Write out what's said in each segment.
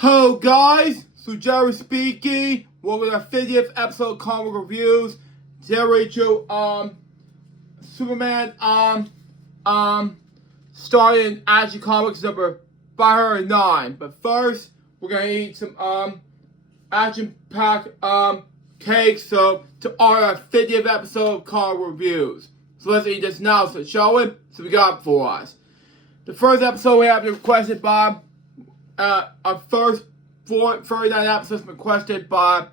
Hello guys, so Jerry speaking. Welcome to the 50th episode of Comic Reviews. Today Rachel, Superman, starting Action Comics number 509. But first, we're gonna eat some, action-packed, cake, to honor our 50th episode of Comic Reviews. So let's eat this now, so show it, so we got for us. The first episode we have requested by, our first 39 episodes requested by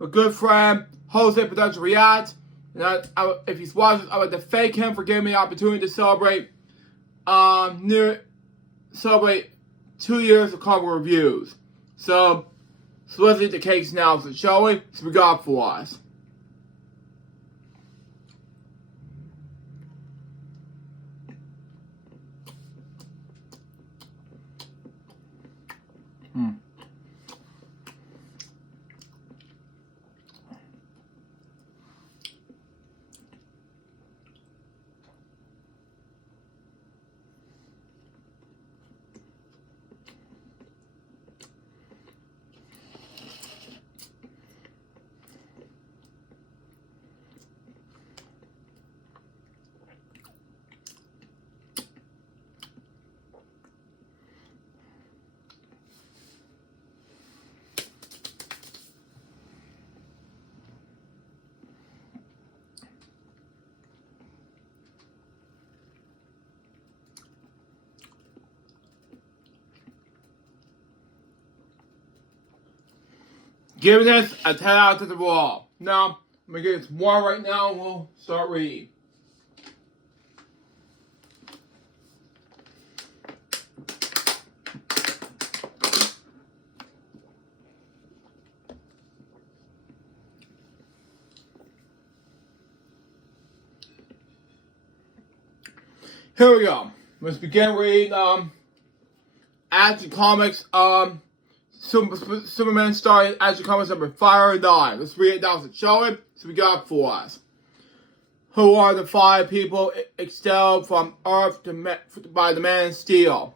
a good friend, Jose Production React. And if he's watching, I would like to thank him for giving me the opportunity to celebrate 2 years of comic reviews. So let's eat the cakes now, so shall we? So we got for us. Giving this a 10 out to the wall. Now, I'm going to get this one right now and we'll start reading. Here we go. Let's begin reading Action Comics, Superman starring Action Comics number 509. Let's read it down, so show it. So we got for us. Who are the 5 people expelled from Earth by the Man of Steel?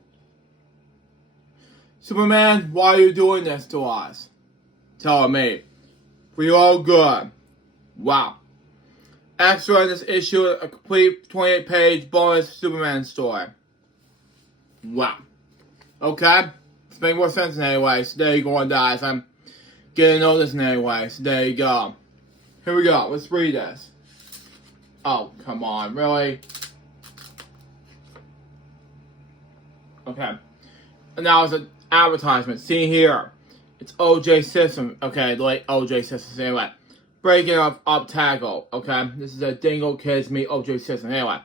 Superman, why are you doing this to us? Tell me. We all good. Wow. Extra in this issue, a complete 28-page bonus Superman story. Wow. Okay. It's making more sense in any way. So there you go, guys. I'm getting all this in any way. So there you go. Here we go. Let's read this. Oh, come on. Really? Okay. And now it's an advertisement. See here. It's OJ System. Okay, the late OJ System. Anyway. Breaking up tackle. Okay. This is a Dingo Kids meet OJ System. Anyway.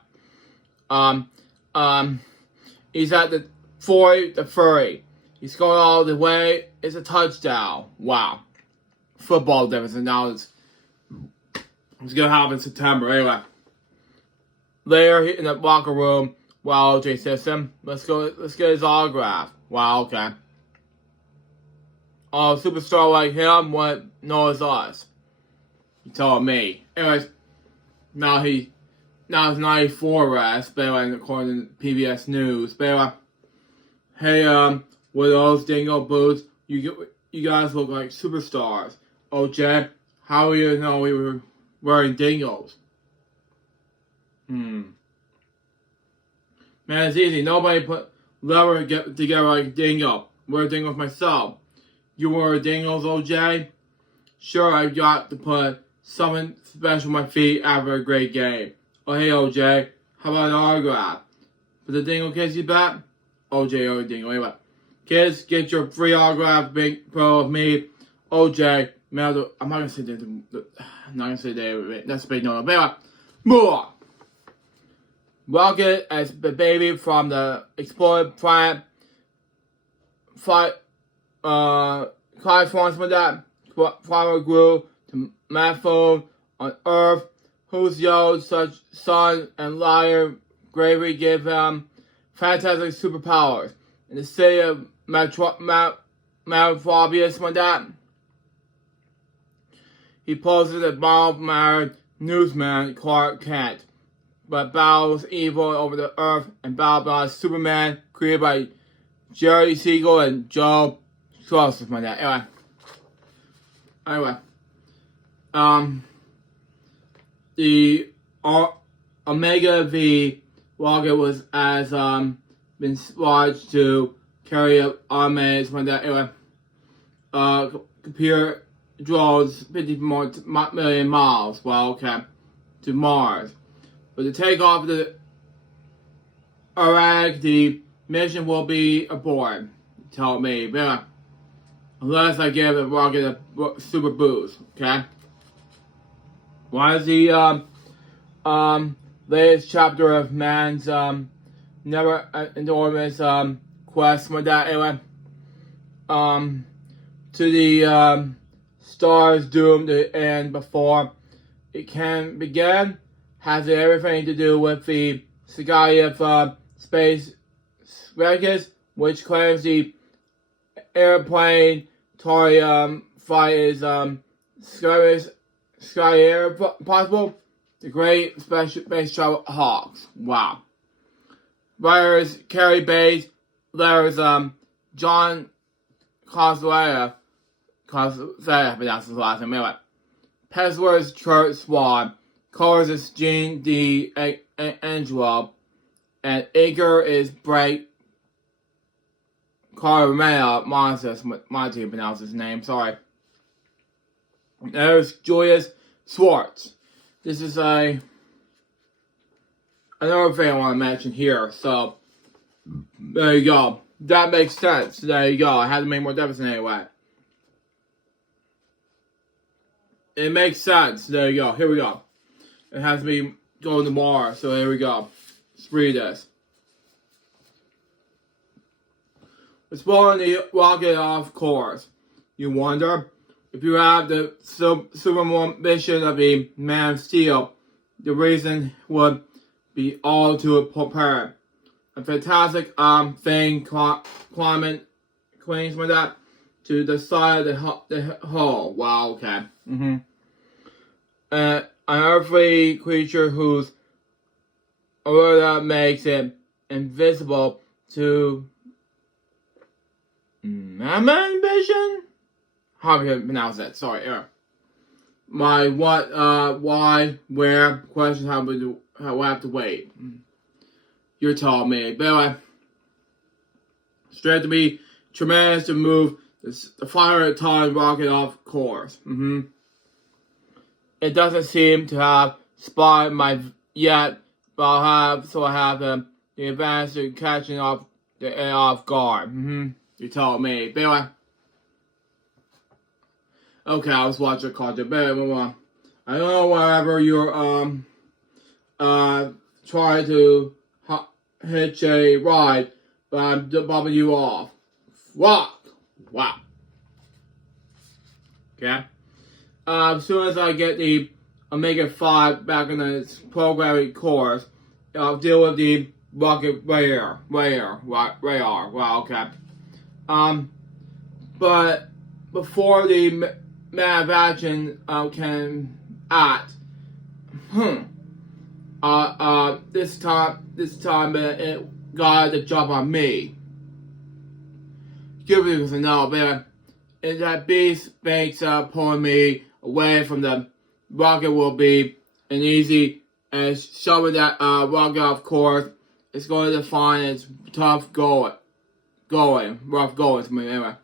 He's at the 40, the 30. He's going all the way. It's a touchdown. Wow. Football difference. And now it's going to happen in September. Anyway. Later in the locker room. Wow, OJ System. Let's get his autograph. Wow, okay. Oh, superstar like him what knows us. You telling me. Anyways. Now it's 94 arrest. But anyway, according to PBS News. But anyway. Hey, with those dingo boots, you guys look like superstars. Oh, Jed, how do you know we were wearing dingoes? Man, it's easy. Nobody put leather together like dingo. Wear dingoes myself. You wear dingoes, OJ? Sure, I got to put something special on my feet after a great game. Oh, hey, OJ, how about an autograph? For the dingo kids you bet? OJ or dingo, anyway. Kids, get your free autograph, big pro of me, OJ. I'm not gonna say that. I'm not gonna say that. That's a big no. But anyway, move on. Rocket as the baby from the explored planet. Clyde Swanson with that. Flower grew to Mathone on Earth. Whose yo such son and liar gravely give him fantastic superpowers. In the city of Metropolis, when that he poses a mild-mannered newsman, Clark Kent, but battles evil over the Earth and battled by Superman, created by Jerry Siegel and Joe Trust my dad. Anyway. The Omega V rocket was been large to carry up armies when that computer draws 50 more million miles. Well, okay, to Mars, but to take off the Iraq, the mission will be abort. Tell me, but unless I give the rocket a super boost. Okay. Why is the latest chapter of man's never enormous quest for that to the stars doomed to end before it can begin, has everything to do with the Sky of Space Wreckage, which claims the airplane flight is Sky Air possible. The Great Space Travel Hawks. Wow. Writers Carrie Bates, letters John Coswaya, I pronounce his last name anyway. Peslers Church Swan, colors is Jean D. Angelo, and Iger is Bright Carmel Monty pronounce his name, sorry. There's Julius Schwartz. This is another thing I want to mention here. So there you go. That makes sense. There you go. I had to make more deficit anyway. It makes sense. There you go. Here we go. It has to be going to Mars. So here we go. Let's read this. Exploring the rocket off course. You wonder? If you have the super mission of the Man of Steel, the reason would be all too apparent. A fantastic thing, climate claims for that to the side of the hull. Wow, okay. An earthly creature whose aura makes it invisible to man vision. How do you pronounce that? Sorry, error. My what, why, where, question, how we have to wait. You're telling me. But anyway, straight to be tremendous to move the 500-ton rocket off course. It doesn't seem to have spotted my yet, but I have the advantage of catching off the air off guard. You're telling me. But anyway. Okay, I was watching a cartoon, but I don't know wherever you're trying to hitch a ride, but I'm bumping you off. Wow. Okay. As soon as I get the Omega 5 back in its programming course, I'll deal with the rocket radar. Wow, okay. But before the man of action can act. This time it got the job on me. Give it a no, but that beast makes pulling me away from the rocket will be an easy and shoving that rocket off course. It's going to find it's rough going to me anyway.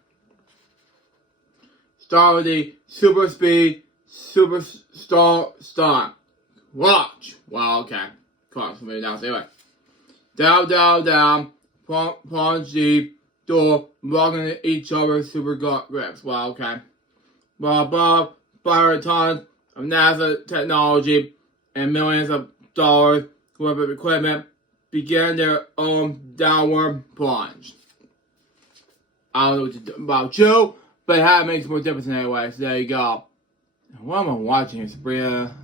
Start with the super speed, super stunt. Watch. Wow, okay. Come on, somebody down. Anyway. Down. Plunge the door, walking each other super grips. Wow, okay. Above, 500 tons of NASA technology and millions of dollars worth of equipment begin their own downward plunge. I don't know about you, but it makes more difference anyway, so there you go. What am I watching here, Sabrina?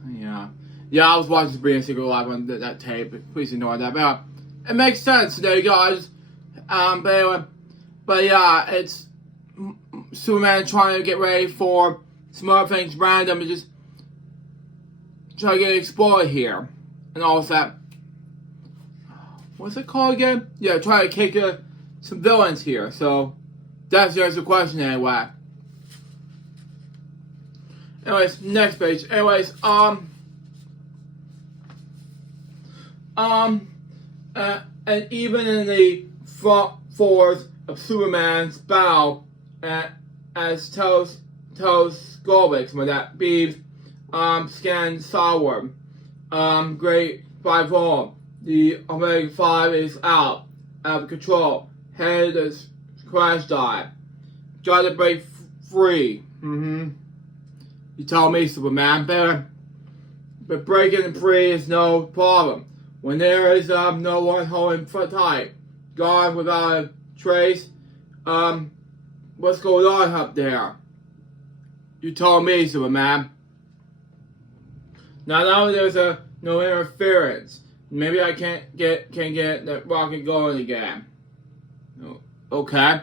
Yeah, I was watching Sabrina Secret Life on that tape. Please ignore that. But it makes sense. So there you go. But yeah, it's Superman trying to get ready for some other things random and just try to get explored here. And all that. What's it called again? Yeah, try to kick some villains here. So That's the answer to the question anyway. Anyways, next page. Anyways, and even in the front fours of Superman's bow, as telescopic, with that beams, scan southward, great 5-4. The Omega 5 is out of control, headed to crash dive. Try to break free. You tell me, Superman, better. But breaking free is no problem. When there is no one holding tight, gone without a trace, what's going on up there? You told me, Superman. Now there's no interference. Maybe I can get the rocket going again. Okay.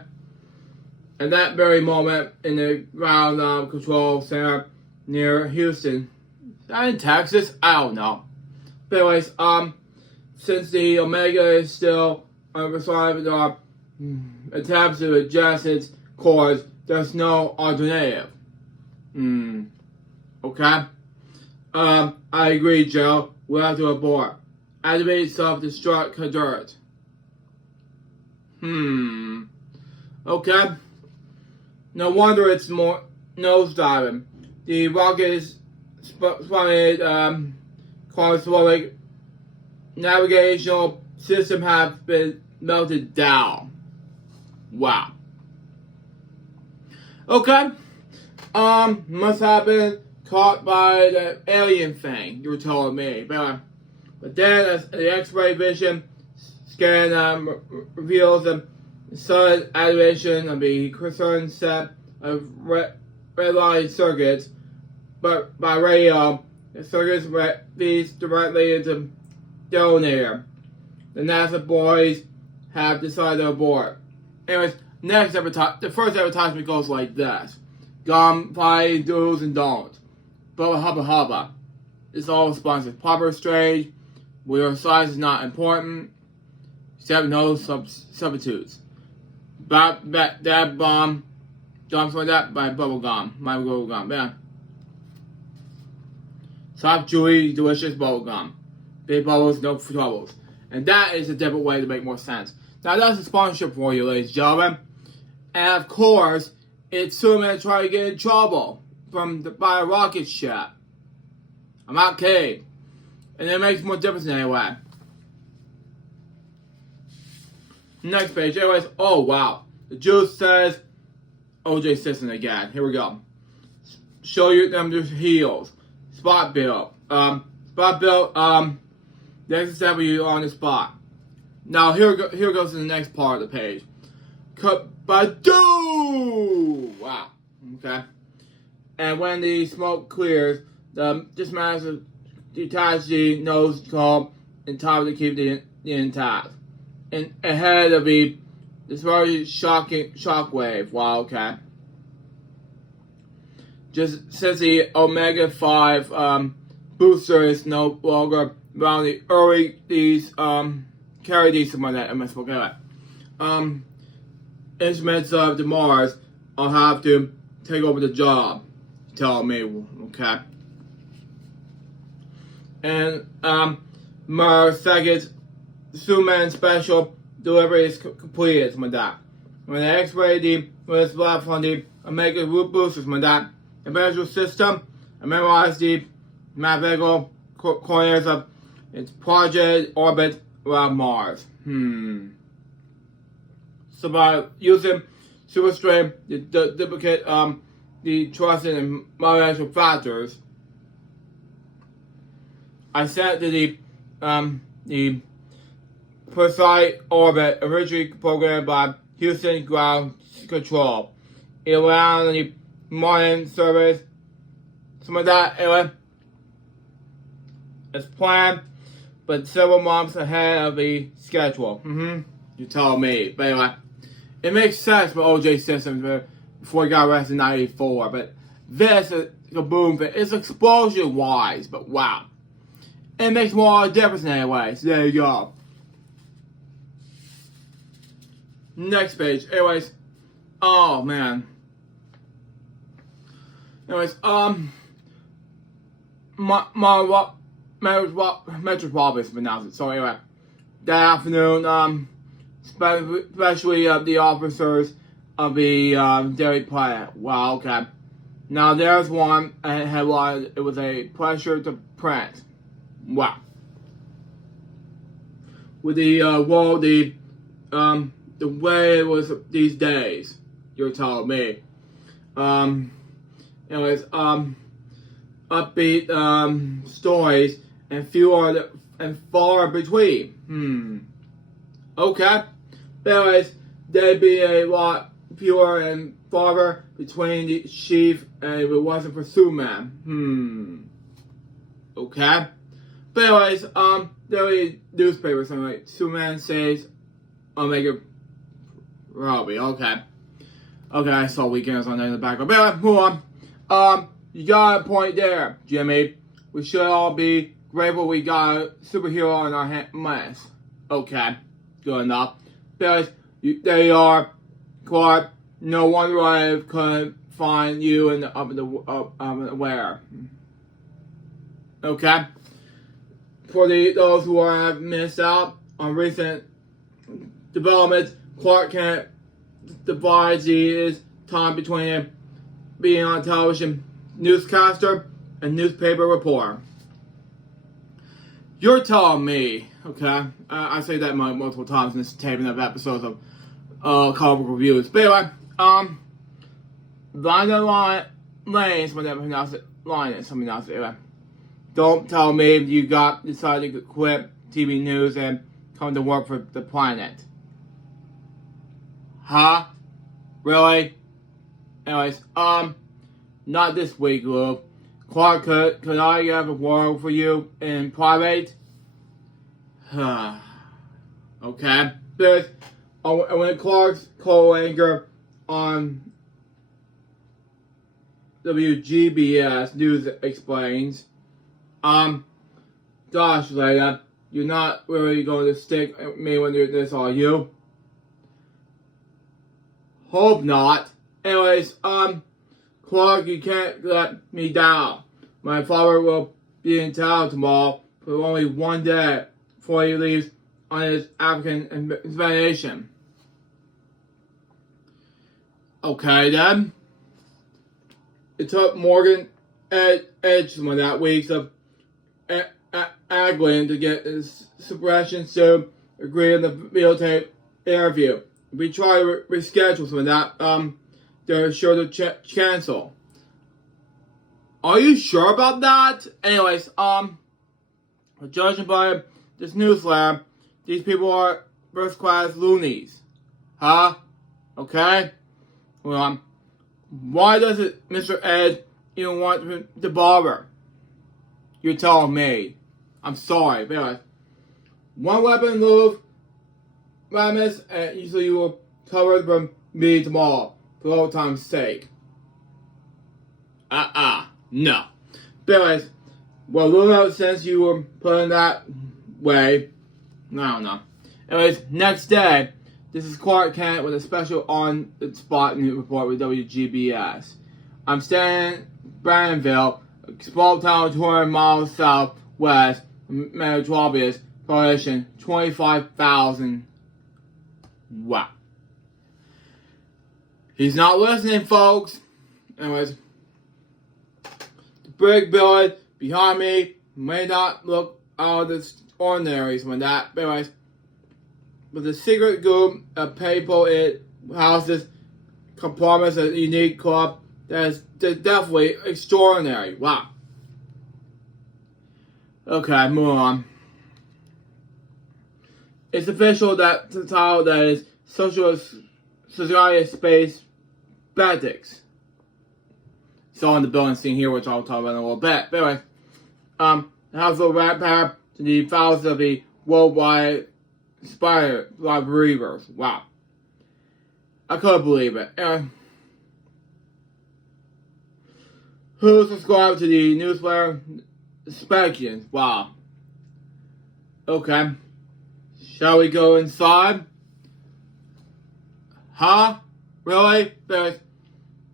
At that very moment, in the ground control center near Houston, is that in Texas? I don't know. But anyways, since the Omega is still unresolved, attempts to adjust its course, there's no alternative. Okay. I agree, Joe. We'll have to abort. Activate self-destruct alert. Okay. No wonder it's more nosediving. The rocket's spotted corresponding navigational system have been melted down. Wow. Okay. Must have been caught by the alien thing, you were telling me. But then as the X-ray vision scan reveals the sudden activation of the concerned set of red light circuits, but by radio, the circuits feeds directly into detonator. The NASA boys have decided to abort. Anyways, the first advertisement goes like this. Gunfighting do's and don'ts. Bubba hubba hubba. It's all sponsored. Proper Strange, where size is not important, except no substitutes. That bomb, jumps like that by bubblegum. My bubblegum, yeah. Soft, chewy, delicious bubblegum. Big bubbles, no troubles. And that is a different way to make more sense. Now that's a sponsorship for you, ladies and gentlemen. And of course, it's Superman trying to get in trouble by a rocket ship. I'm not kidding. And it makes more difference anyway. Next page. Anyways, oh wow. The juice says LukeJ62895's again. Here we go. Show you them their heels. Spot build. Next step you on the spot. Now here goes to the next part of the page. Kabadoo! Wow. Okay. And when the smoke clears, just manage to detach the nose cone in time to keep the intact. And ahead of this very shocking shockwave. Wow, okay. Just since the Omega 5 booster is no longer around the early carry these something like that. I must forget that. Instruments of the Mars, I'll have to take over the job. Tell me, okay. And Mars second Superman special delivery is completed, my dad. When the X-ray was left on the Omega root boosters, my dad. The visual system, I memorized the mathematical coordinates of its project orbit around Mars. So by using superstring, the duplicate the trusted and molecular factors, I set to the precise orbit originally programmed by Houston Ground Control. It allowed the morning service, some of that anyway, as planned, but several months ahead of the schedule. You tell me. But anyway, it makes sense for OJ Systems before he got arrested in 1984, but this is a boom thing. It's explosion-wise, but wow. It makes more difference anyway, so there you go. Next page. Anyways, Oh man. Anyways, Metropolis announced it. So anyway, that afternoon, especially the officers of the Daily Planet. Wow, okay. Now there's one headline. It was a pleasure to print. Wow. With the the way it was these days, you're telling me. Anyways, upbeat stories and fewer and far between. Okay. But anyways, there'd be a lot fewer and farther between the chief and if it wasn't for Superman. Okay. But anyways, there were newspapers saying like Superman saves Omega Robbie. Okay. Okay, I saw weekends on there in the background. But anyway, move on. You got a point there, Jimmy. We should all be grateful we got a superhero on our hands. Okay, good enough. But they are, Clark. No wonder I couldn't find you in the where. Okay. For those who have missed out on recent developments, Clark Kent divides his time between him being on television newscaster and newspaper reporter. You're telling me, okay? I say that multiple times in this taping of episodes of comic reviews. But anyway, Lanes, whenever pronounce it, Linus, something else. Anyway, don't tell me you decided to quit TV news and come to work for the planet. Huh? Really? Anyways, not this week, Luke. Clark, could I have a word for you in private? Okay. But when Clark's co-anchor on WGBS News explains, gosh, Leia, you're not really going to stick me when this are you? Hope not. Anyways, Clark, you can't let me down. My father will be in town tomorrow for only one day before he leaves on his African vacation. Okay, then. It took Morgan Edgeman that week of Aglin to get his suppression to agree on the videotape interview. We try to reschedule some of that. They're sure to cancel. Are you sure about that? Anyways, judging by this newsletter, these people are first-class loonies. Huh? Okay? Well, why does it Mr. Ed even want to bother? You're telling me. I'm sorry. But anyways, one weapon move, Ramus, and usually you will cover from me tomorrow. For old time's sake. No. But anyways, well, Luna, since you were put in that way, I don't know. Anyways, next day, this is Clark Kent with a special on-the-spot news report with WGBS. I'm staying in Brandonville, a small town 200 miles southwest of Metropolis, population 25,000. Wow. He's not listening, folks. Anyways, the brick building behind me may not look out of the ordinary when that. But anyways, but the secret group of people it houses compartments a unique club that's definitely extraordinary. Wow. Okay, move on. It's official that the title that is Society Space Batics. It's all in the building scene here, which I'll talk about in a little bit. But anyway, the House of Rat Power to the files of the worldwide Spider Reavers. Wow. I couldn't believe it. Anyway, who subscribed to the newsletter? Speculations. Wow. Okay. Shall we go inside? Huh? Really? This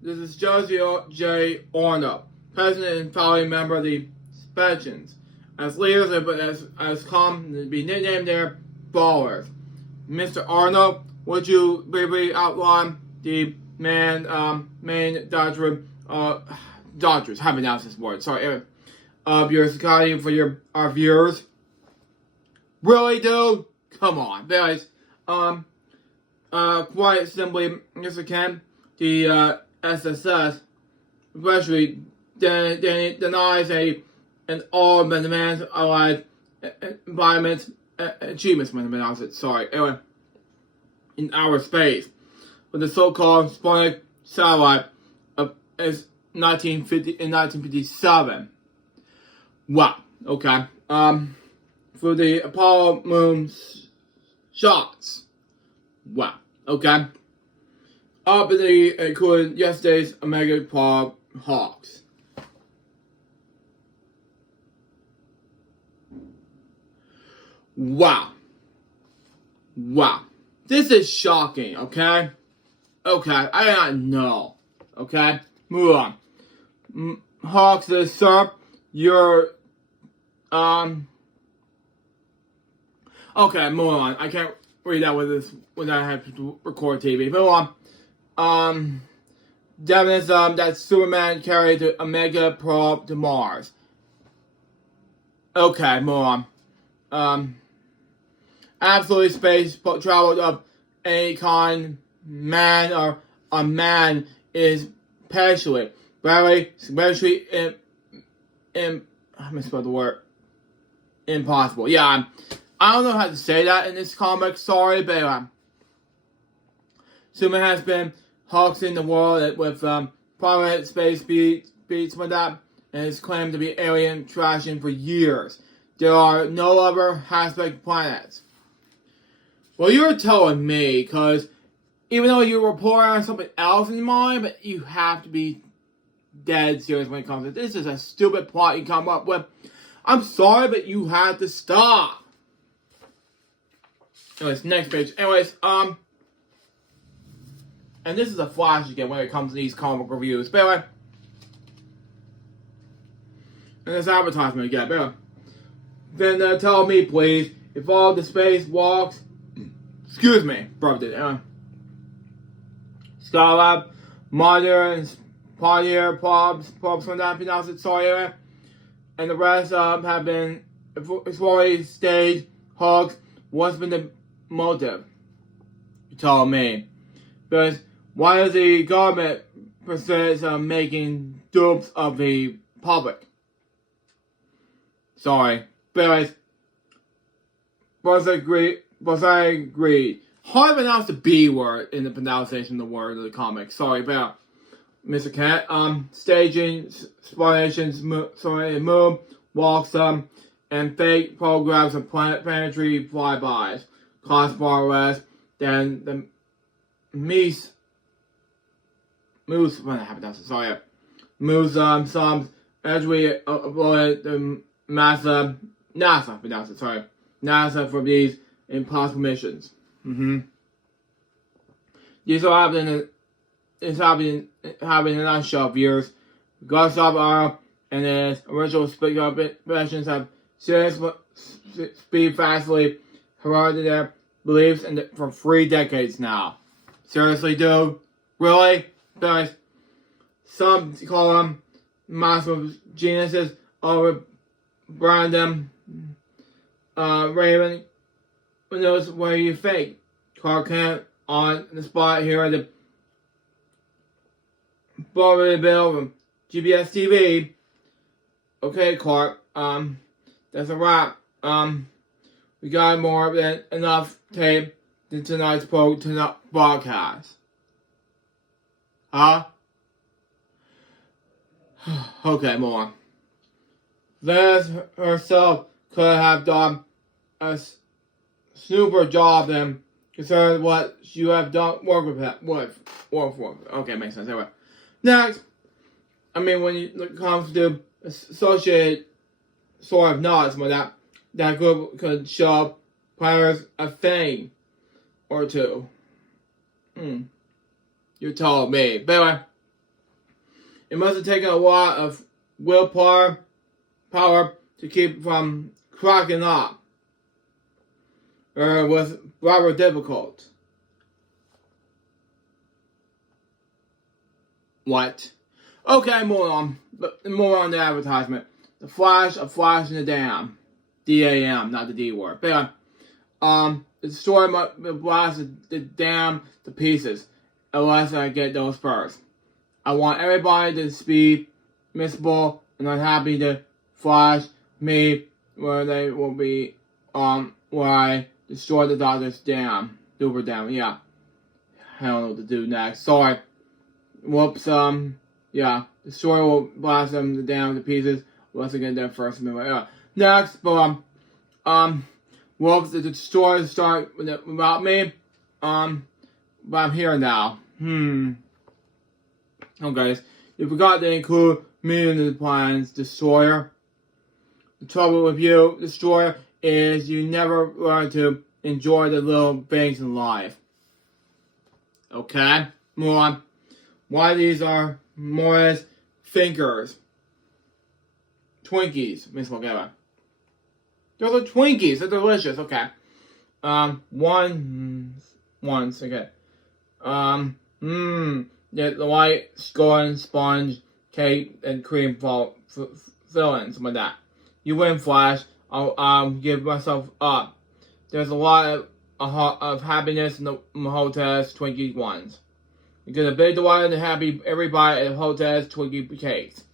is LukeJ62895's, president and founding member of the Spections. As leaders, as come to be nicknamed their ballers. Mr. Arnold, would you briefly outline the main doctrine, doctrines, haven't announced this word, sorry, of your society for our viewers? Really, dude? Come on, guys. Quite simply, Mr. Kent, the SSS, especially denies an all but demands allied environment achievements, anyway, in outer space, with the so-called Sputnik satellite of 1957. Wow. Okay. For the Apollo moon shots. Wow. Okay. Up in the including yesterday's Omega Pod Hawks. Wow. Wow. This is shocking, okay? Okay, I do not know. Okay? Move on. Hawks, sir, you're, okay, move on. I can't read that when I have to record TV. Move on. Evidence that Superman carried the Omega probe to Mars. Okay, move on. Absolutely space travel of any kind, man or a man, is potentially very, especially I misspelled the word. Impossible. Yeah, I don't know how to say that in this comic. Sorry, but Superman has been hoaxing the world with private space beats with that, and is claimed to be alien trashing for years. There are no other aspect planets. Well, you're telling me, because even though you're reporting on something else in mind, but you have to be dead serious when it comes to this. This is a stupid plot you come up with. I'm sorry, but you have to stop. Anyways, next page. Anyways, and this is a flash again when it comes to these comic reviews. But anyway, and this advertisement again. But anyway, then tell me, please, if all the space walks. Excuse me, brother. Skylab, Monitor, and Pioneer, Probs from that pronounce it, sorry, and the rest have been exploring staged hoax. What's been the motive? You tell me. Because why is the government persist making dupes of the public? Sorry. But I agree. Hard to pronounce the B word in the pronunciation of the word of the comic. Sorry about Mr. Cat. Staging, explanations, moon walks, and fake programs of planetary flybys cost far less than the moose. When I have that, sorry. Moose, some actually avoid the NASA, pronounce it, sorry. NASA for these impossible missions. These are happening in a nutshell, viewers. Godstop and his original speculations have steadfastly heralded their beliefs for 3 decades now. Seriously, dude? Really? Guys, some call them massive geniuses over Brandon Raven knows where you fake. Clark Kent on the spot here at the Barbary Bill from GBS TV. Okay, Clark, that's a wrap. We got more than enough tape to tonight's broadcast. Huh? Okay, more. Liz herself could have done a super job in concerning what you have done work for. Okay, makes sense. Anyway, next, when it comes to associated sort of knots with that could show players a thing or two. You told me. But anyway, it must have taken a lot of willpower to keep from cracking up. Or it was rather difficult. What? Okay, more on the advertisement. The Flash, a flash in the dam. D-A-M, not the D word. But the story might blast the dam to pieces unless I get those first. I want everybody to be miserable and unhappy to Flash me where they will be where I destroy the Doctor's dam. Super dam, yeah. I don't know what to do next. Sorry. Whoops, yeah. The story will blast them down to pieces. Let's get there first. Next, but, whoops, the story start without me. But I'm here now. Okay, you forgot to include me in the plans, Destroyer. The trouble with you, Destroyer, is you never learn to enjoy the little things in life. Okay? Move on. Why these are more as thinkers. Twinkies. Miss Whatever. Those are Twinkies. They're delicious. Okay. Once. Okay. The white scoring sponge cake and cream filling, something like that. You win, Flash. I'll give myself up. There's a lot of happiness in the hotel's Twinkie ones. You get a big delight and happy everybody at the hotel's Twinkie cakes.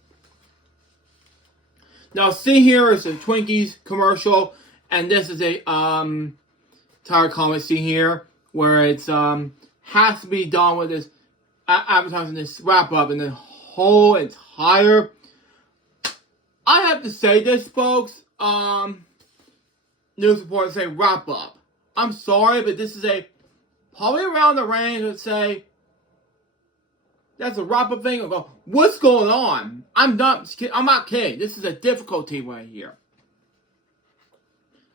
Now, see here is a Twinkies commercial, and this is a entire comic. See here where it's has to be done with this advertising, this wrap up, and the whole entire. I have to say this, folks. News reporters say wrap up. I'm sorry, but this is a probably around the range of say. That's a wrap up thing. I'll go, what's going on? I'm not kidding. This is a difficulty right here.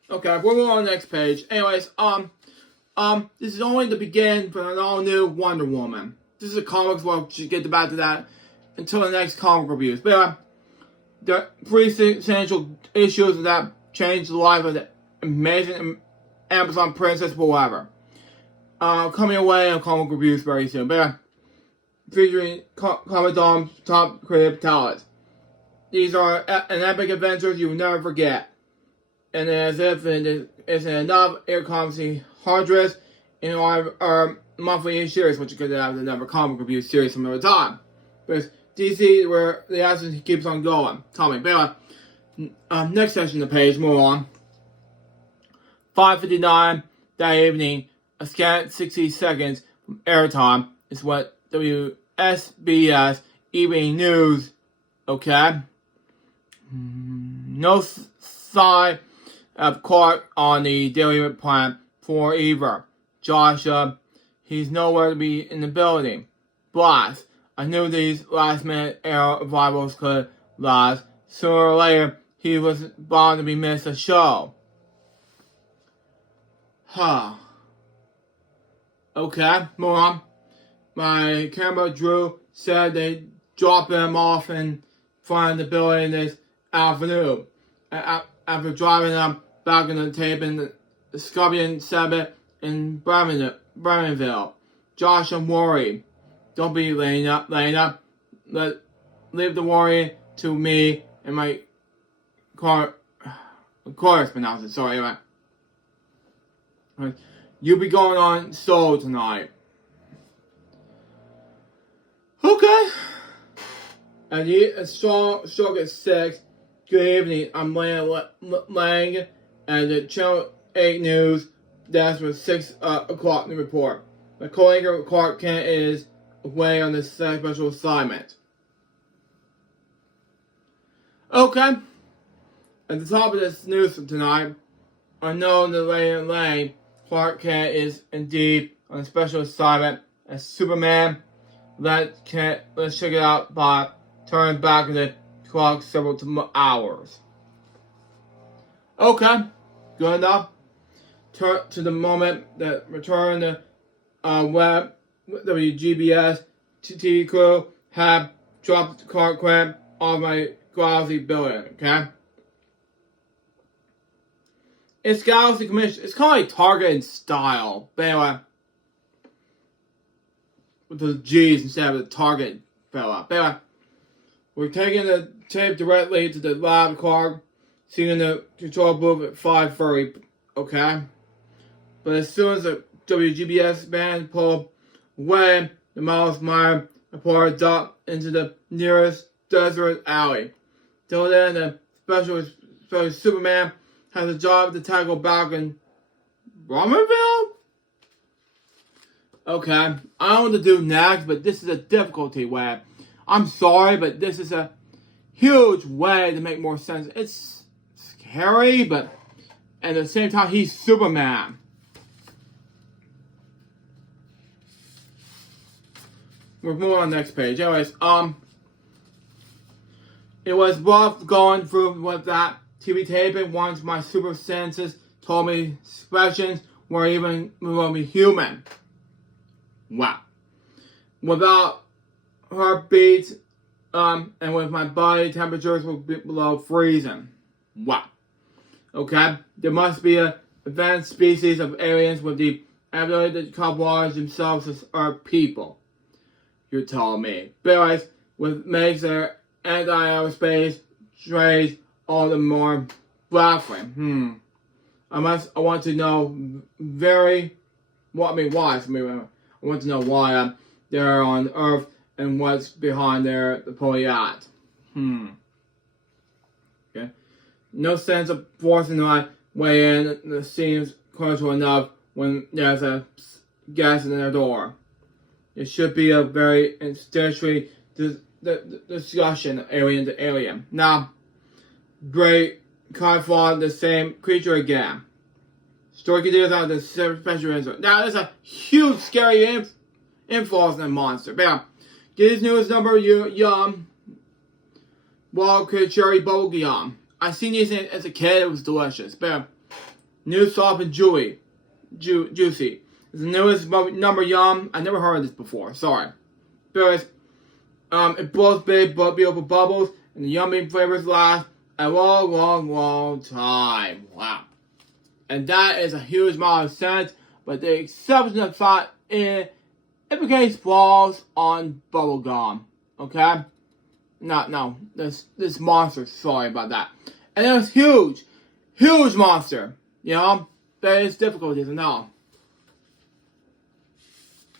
Okay, we're going on the next page. Anyways, this is only the beginning for an all new Wonder Woman. This is a comics. We'll get back to that until the next comic reviews. But the pretty essential issues that changed the life of the amazing Amazon princess, whatever. Coming away on comic reviews very soon. But featuring Comic Dom's top creative talents. These are an epic adventures you will never forget. And as if it's enough air comics hard dress in our monthly series, which you could have another comic review series some other time. But DC, where the action keeps on going. Comic. But next section of the page, move on. 5:59 that evening, a scant 60 seconds from airtime is what WSBS Evening News, okay? No sign of Clark on the daily plan for either. Joshua, he's nowhere to be in the building. Blast, I knew these last minute air arrivals could last. Sooner or later, he was bound to be missed a show. Okay, move on. My camera Drew said they dropped him off in front of the building this afternoon. After driving them back in the tape in the Scorpion 7 in Bremenville. Josh, I'm worried. Don't be laying up. Leave the worry to me and my correspondent. Sorry, anyway. You'll be going on solo tonight. Okay. And you stroke at 6. Good evening. I'm Lang and the Channel 8 News. That's for 6 o'clock in the report. My co-anchor Clark Kent is away on this special assignment. Okay. At the top of this news from tonight, unknown to Lang, Clark Kent is indeed on a special assignment as Superman. Let's check it out by turning back the clock several hours. Okay, good enough. Turn to the moment that return the web WGBS TV crew have dropped the car clamp on my Galaxy building, okay? It's Galaxy Commission. It's kind of like Target in style. But anyway, with the G's instead of the Target fella. But anyway, we're taking the tape directly to the lab car, seeing the control booth at 5:30, okay? But as soon as the WGBS band pulled away, the Miles Meyer report dropped into the nearest desert alley. Till then, the special Superman has a job to tackle back in Romerville? Okay, I don't know what to do next, but this is a difficulty way. I'm sorry, but this is a huge way to make more sense. It's scary, but at the same time, he's Superman. We're moving on to the next page. Anyways, it was rough going through with that TV taping once my super senses told me expressions were even remotely human. Wow. Without heartbeats, and with my body temperatures below freezing. Wow. Okay? There must be an advanced species of aliens with the ability to camouflage themselves as our people. You're telling me. But anyways, which makes their anti-aerospace trades all the more baffling. I want to know why. I want to know why they're on Earth and what's behind the Polyat. Okay. No sense of forcing my way in. It seems crucial enough when there's a gas in their door. It should be a very instantaneous discussion, alien to alien. Now, great, can't find the same creature again. Story continues on the special insert. Now, there's a huge, scary influence in the monster. Bam. Get his newest number, yum. Wild cherry bubble yum. I seen these as a kid. It was delicious. Bam. New, soft, and juicy. It's the newest number, yum. I never heard of this before. Sorry. But it blows big, but beautiful bubbles, and the yummy flavors last a long, long, long time. Wow. And that is a huge amount of sense, but the exception of fact is it became balls on bubblegum. Okay? No, this monster, sorry about that. And it was huge monster. You know? There is difficulties and all.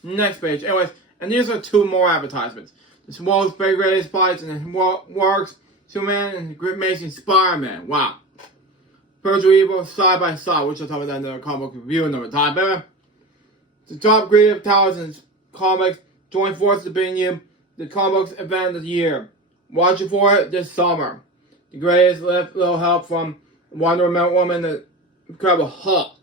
Next page. Anyways, and these are two more advertisements. The world's greatest bites and the works, Superman and the Amazing Spider-Man. Wow. Virtual Evil side by side, which I'll talk about that in the comic book review another time. But the top creative talents in comics join forces to bring you the comic books event of the year. Watch it for it this summer. The greatest little help from Wonder Woman, the Incredible Hulk.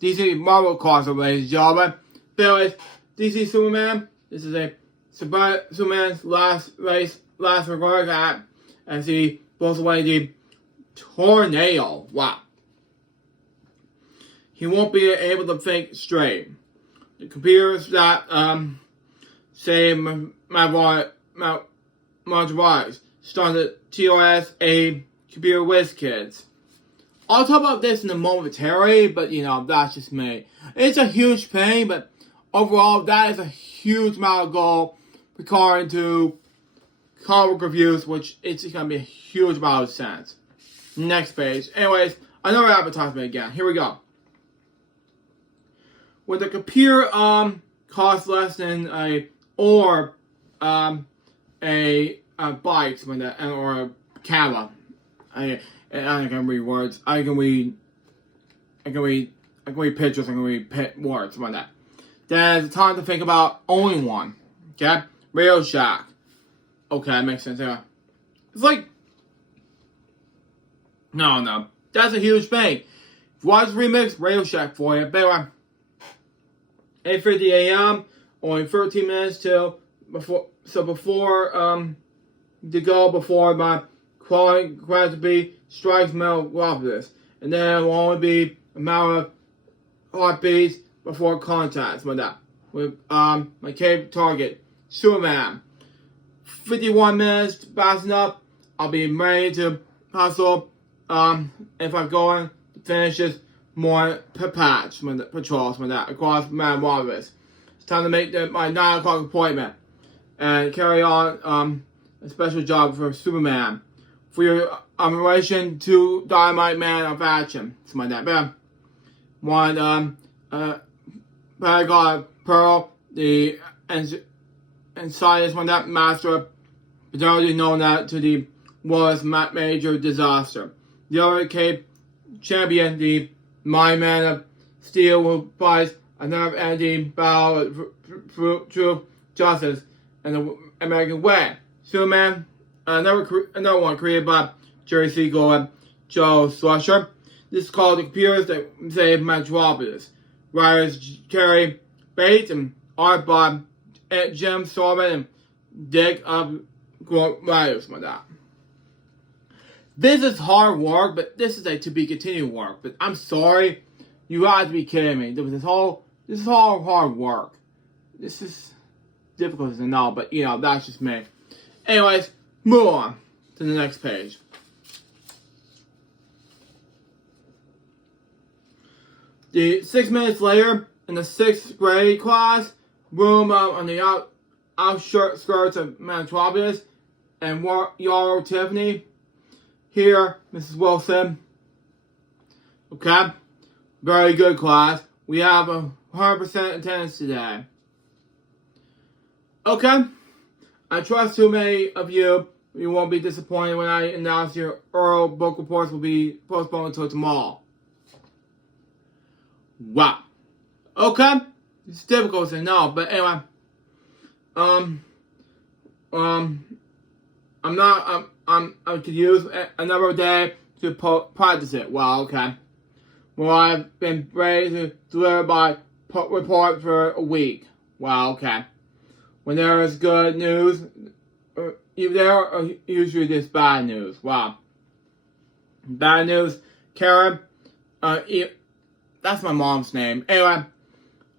DC Marvel crossover, ladies and gentlemen. Billy, DC Superman. This is a Superman's last regard act as he blows away the tornado. Wow. He won't be able to think straight. The computers that say my rise started TOS a computer whiz kids. I'll talk about this in a momentarily, but that's just me. It's a huge pain, but overall that is a huge amount of goal regarding to comic reviews, which it's going to be a huge amount of sense. Next page. Anyways, another advertisement again. Here we go. When the computer costs less than a bike, something like that, or a camera. I can read words. I can read pictures. I can read words, something like that. Then it's time to think about owning one. Okay? Radio Shack. Okay, that makes sense. Yeah. It's like, no. That's a huge thing. If you watch the remix, Radio Shack for you. But 8:50 a.m. Only 13 minutes till before. So before before my quality strikes metal, and then it will only be a matter of heartbeats before contact, like that. with my cape target, Superman. 51 minutes passing up, I'll be ready to hustle. If I'm going to finish this more patrols with that across Mount Wallace. It's time to make my 9 o'clock appointment and carry on a special job for Superman. For your relation to Dynamite Man of Action. Something like that. One, Paragon Pearl, the Insidious one, that master, potentially known that to the was major disaster. The other Cape champion, the Mind Man of Steel, who fights a never-ending battle for true justice and the American way. Superman, another one created by Jerry Siegel and Joe Slusher. This is called The Computers That Save Metropolis. Writers Carrie Bates and art by Jim Sorman and Dick writers like that. This is hard work, but this is a to be continued work. But I'm sorry, you have to be kidding me. This is all hard work. This is difficult to know, but that's just me. Anyways, move on to the next page. The 6 minutes later, in the 6th grade class, room on the outskirts of Metropolis, and Yarrow Tiffany. Here, Mrs. Wilson. Okay, very good class. We have 100% attendance today. Okay, I trust too many of you won't be disappointed when I announce your oral book reports will be postponed until tomorrow. Wow. Okay, it's difficult to know, but anyway, I could use another day to practice it. Wow, okay. Well, I've been ready to deliver my report for a week. Wow, okay. When there is good news, there are usually this bad news. Wow. Bad news, Karen. That's my mom's name. Anyway,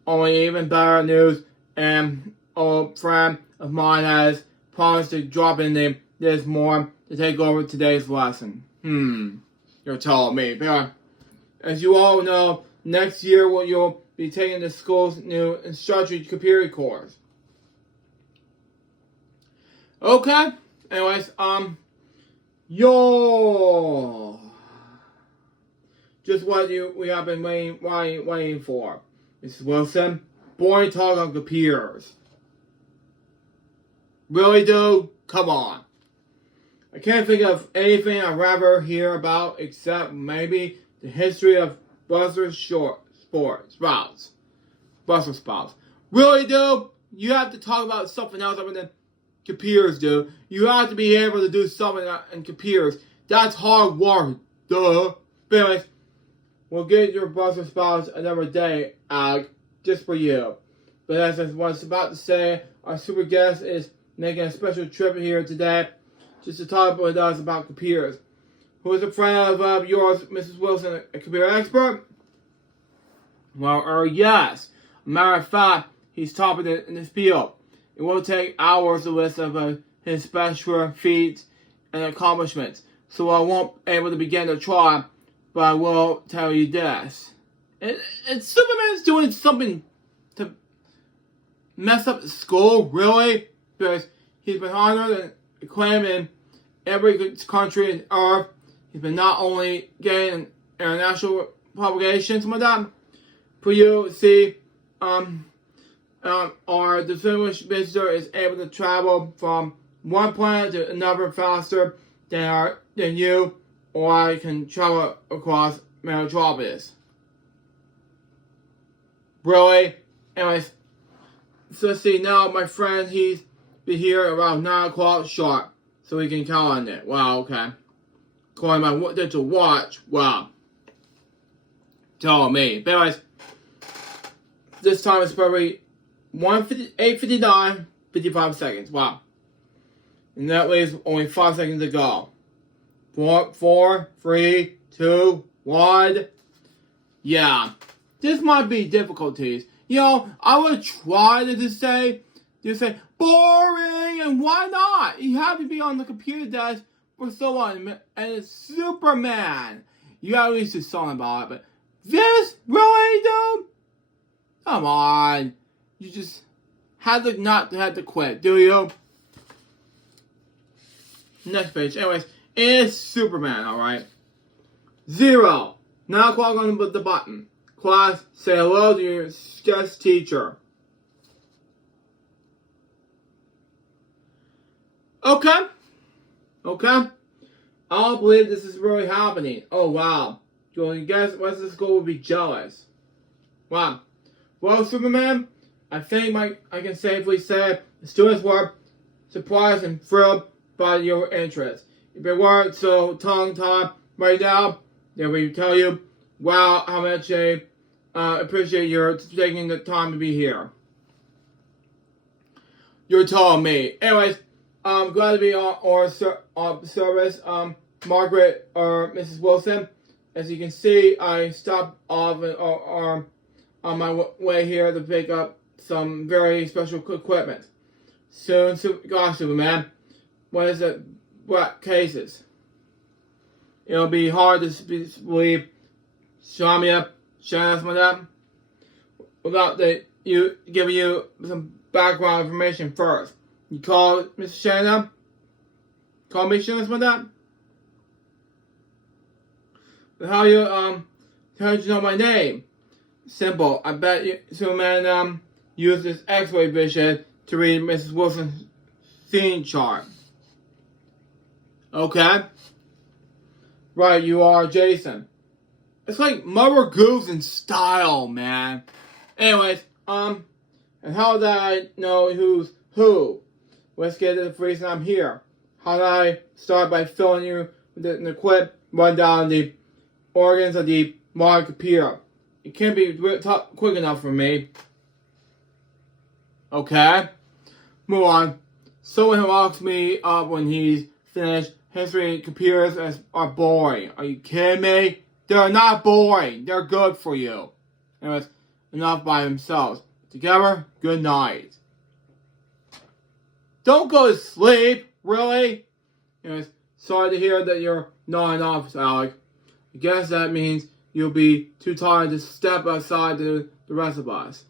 only even better news. And old friend of mine has promised to drop in this morning to take over today's lesson. You're telling me. But as you all know, next year you'll be taking the school's new instructor computer course. Okay. Anyways, just what we have been waiting for. Mrs. Wilson, boring talk on computers. Really, dude? Come on. I can't think of anything I'd rather hear about except maybe the history of Brussels sprouts. Brussels sprouts. Really, dude? You have to talk about something else other than computers, dude. You have to be able to do something in computers. That's hard work, duh. But anyways, we'll get your Brussels sprouts another day, Alec, just for you. But as I was about to say, our super guest is making a special trip here today just to talk with us about computers. Who is a friend of yours, Mrs. Wilson, a computer expert? Well, yes. Matter of fact, he's top in this field. It will take hours to list of his special feats and accomplishments, so I won't be able to begin to try, but I will tell you this. And Superman's doing something to mess up the school, really? Because he's been honored and acclaimed in every country on Earth. He's been not only getting international publications like that, for you to see, our distinguished visitor is able to travel from one planet to another faster than you or I can travel across Metropolis. Really? Anyways, so let's see, now my friend, he's be here around 9 o'clock sharp, so we can count on it. Wow, okay. Calling my digital watch. Wow. Tell me. But anyways, this time it's probably 8:59, 55 seconds. Wow. And that leaves only 5 seconds to go. 4, 3, 2, 1. Yeah. This might be difficulties. You know, I would try to just say boring, and why not? You have to be on the computer desk for so long, and it's Superman. You gotta at least do something about it, but this, really, dude? Come on. You just had to quit, do you? Next page. Anyways, it's Superman, alright? 0. Now click on the button. Class, say hello to your guest teacher. Okay. I don't believe this is really happening. Oh, wow. So I guess the rest of the school would be jealous. Wow. Well, Superman, I think I can safely say the students were surprised and thrilled by your interest. If they weren't so tongue-tied right now, they would tell you, wow, how much they appreciate your taking the time to be here. You're telling me. Anyways, I'm glad to be on our service, Margaret or Mrs. Wilson. As you can see, I stopped off on my way here to pick up some very special equipment. Soon, gosh, Superman, what is it? What cases? It'll be hard to believe. Show me up, without giving you some background information first. You call Mr. Shannon? Call me Shannon, how you know my name? Simple. I bet you Superman used his X-ray vision to read Mrs. Wilson's scene chart. Okay. Right, you are Jason. It's like Mother Goose in style, man. Anyways, and how did I know who's who? Let's get to the reason I'm here. How did I start by filling you with the quick rundown the organs of the modern computer? It can't be quick enough for me. Okay? Move on. Someone locks me up when he's finished. History computers are boring. Are you kidding me? They're not boring. They're good for you. Anyways, enough by themselves. Together, good night. Don't go to sleep, really? Anyways, sorry to hear that you're not in office, Alec. I guess that means you'll be too tired to step outside to the rest of us.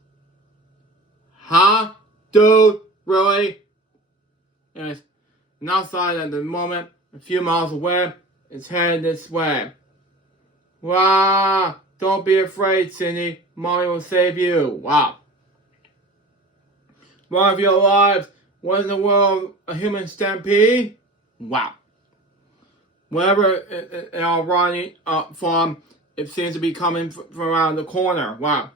Huh? Dude, really? Anyways, and outside at the moment, a few miles away, it's headed this way. Wow! Don't be afraid, Cindy. Mommy will save you. Wow. One of your lives was in the world a human stampede? Wow. Wherever it all running from, it seems to be coming from around the corner. Wow.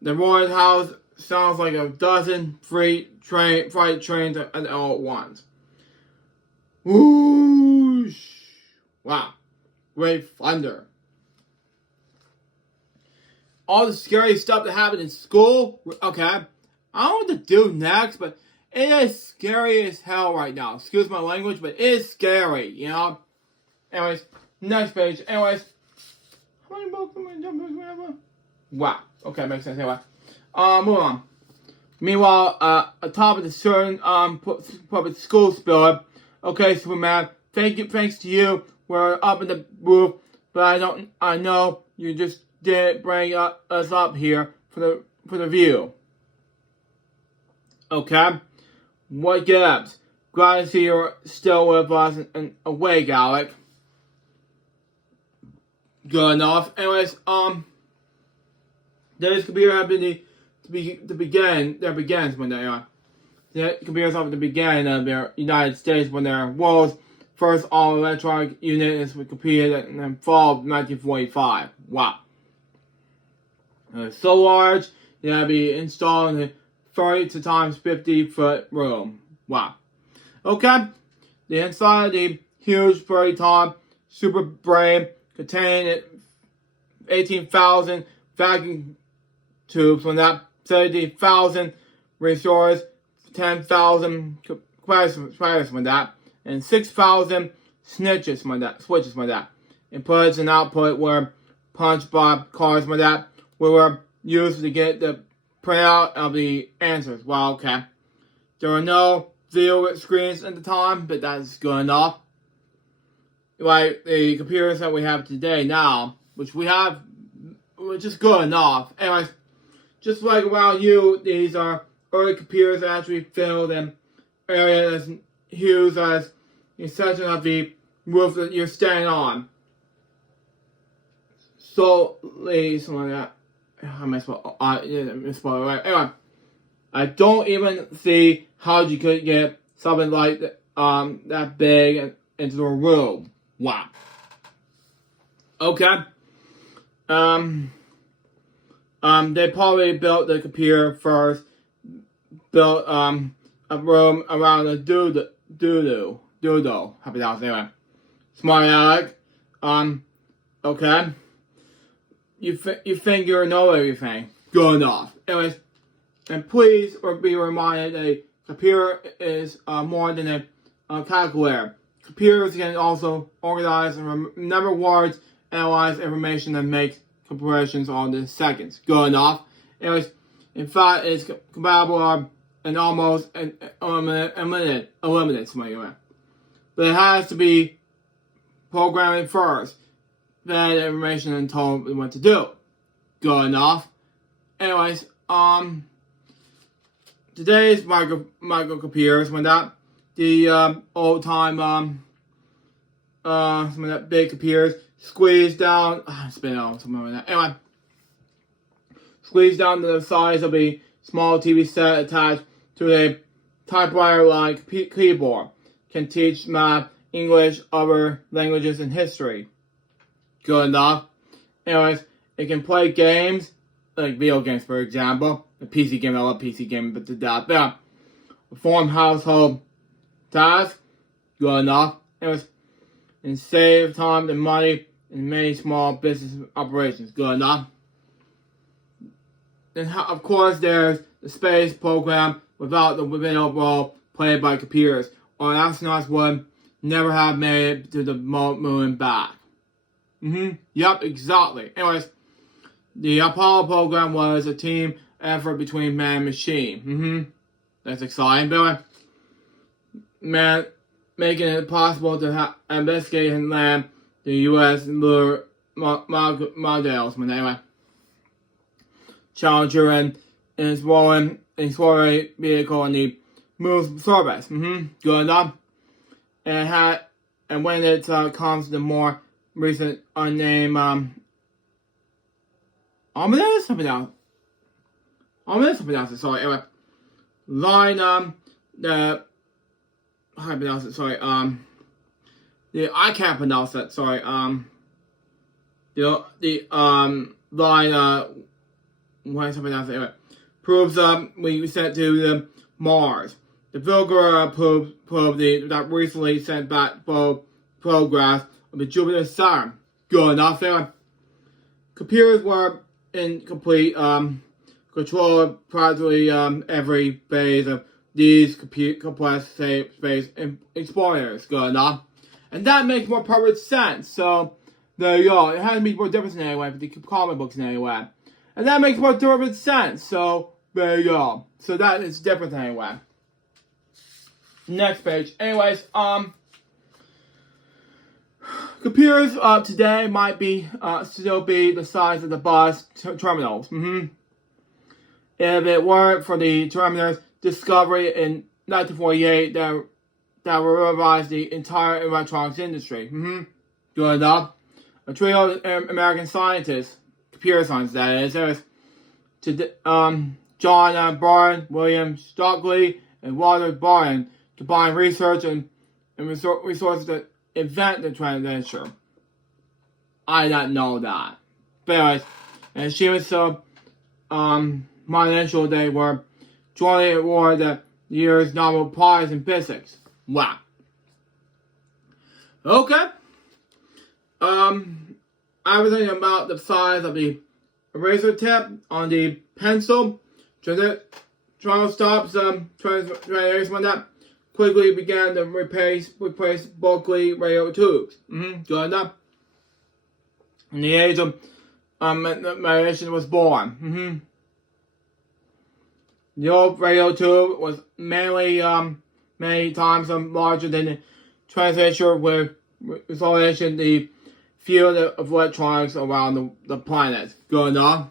The Royal House sounds like a dozen freight trains all at once. Whoosh! Wow. Great thunder. All the scary stuff that happened in school. Okay. I don't know what to do next, but it is scary as hell right now. Excuse my language, but it is scary, you know? Anyways, next page. Anyways. How many books am I jumping whatever? Wow. Okay, makes sense. Anyway. Move on. Meanwhile, atop of the certain public school spill. Okay, Superman. Thanks to you, we're up in the roof, but I know you just didn't bring us up here for the view. Okay? What gives? Glad to see you're still with us and awake, Alec. Good enough. Anyways, there's computer happening to begin. There begins when they are. The computers have to begin of the United States when their world's first all-electronic unit is completed in fall of 1945. Wow. It's so large, they had to be installed in a 30 times 50 foot room. Wow. Okay. The inside of the huge 30-ton super brain contained 18,000 vacuum tubes when that 70,000 resources, 10,000 compressors when that, and 6,000 switches when that. Inputs and output were punch box cards when that were used to get the printout of the answers. Well, okay. There were no video screens at the time, but that's good enough. Like the computers that we have today now, which is good enough. Anyways, just like around you, these are early computers that actually filled an area as huge as the section of the roof that you're standing on. So, something like that. How am I supposed right? Anyway, I don't even see how you could get something like that big into the room. Wow. Okay. They probably built the computer first. Built a room around the doodle. Happy house anyway. Smart aleck. Okay. You think you know everything. Good enough. Anyways, and please be reminded that a computer is more than a calculator. Computers can also organize and remember words, analyze information, and make comparisons on the seconds. Good enough. Anyways, in fact, it's compatible and almost eliminated. But it has to be programmed first. Then information and told what to do. Good enough. Anyways, today's microcomputers, when that the old time some of that big computers squeezed down, spin out something like that. Anyway, squeezed down to the size of a small TV set attached to a typewriter-like keyboard. Can teach math, English, other languages, and history. Good enough. Anyways, it can play games, like video games, for example. A PC game, I love PC games, but yeah. Perform household tasks. Good enough. Anyways, and save time and money in many small business operations. Good enough. And of course, there's the space program without the vital role played by computers, or astronauts would never have made it to the moon and back. Yep, exactly. Anyways, the Apollo program was a team effort between man and machine. That's exciting. But man, making it possible to investigate and land the U.S. lunar modules. But anyway, Challenger and exploring vehicle in the moon surface. Good enough. And when it comes to the more recent unnamed ominous something else. Sorry. Anyway, line the how do I pronounce it? Sorry. I can't pronounce that. Sorry. The line why something else? Anyway, proves we sent to the Mars. The Voyager probe that recently sent back photographs of the Jupiter and Saturn. Good enough there. Computers were in complete control of practically every phase of these complex space explorers. Good enough. And that makes more perfect sense. So, there you go. It has to be more different in any way, but the comic books in any way. And that makes more perfect sense. So, there you go. So, that is different anyway. Next page. Anyways, computers today might be still be the size of the bus terminals. If it weren't for the terminals discovery in 1948 that will revise the entire electronics industry. Good enough. A trio of American scientists, computer science that is, there's John Barron, William Stockley, and Walter Barron combined research and resources to invent the transistor. I didn't know that. But anyways, and she was so my initial they were jointly awarded the year's Nobel Prize in Physics. Wow. Okay. I was thinking about the size of the eraser tip on the pencil. Toronto stops translation on that quickly began to replace bulky radio tubes. Good enough. And the age of meditation was born. The old radio tube was many times larger than the transistor, with resolution the field of electronics around the planet. Good enough.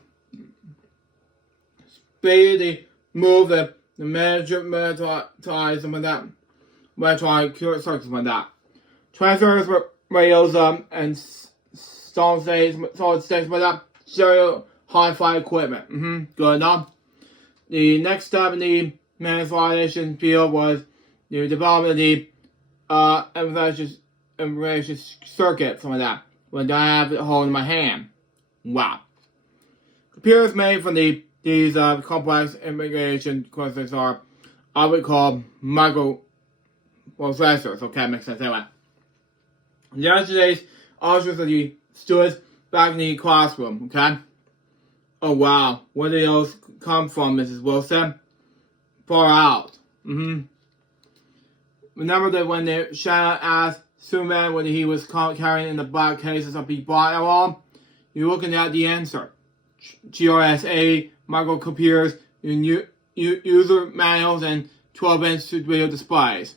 Speed, the move, the magnetize, some of that. Electronic circuits, some of that. Transistors, radios, and solid states, some of that. Stereo, hi-fi equipment. Good enough. The next step in the manipulation field was the development of the information circuit, some of that. When I have it holding in my hand. Wow. Computers made from these complex information processors are what we call microprocessors. Okay, makes sense anyway. Yesterday's ushers of the students back in the classroom. Okay. Oh wow, where did those come from, Mrs. Wilson? Far out. Remember that when the Shanna asked Superman when he was carrying in the black cases of the bought along, you're looking at the answer. GRSA, microcomputers, user manuals, and 12-inch video displays.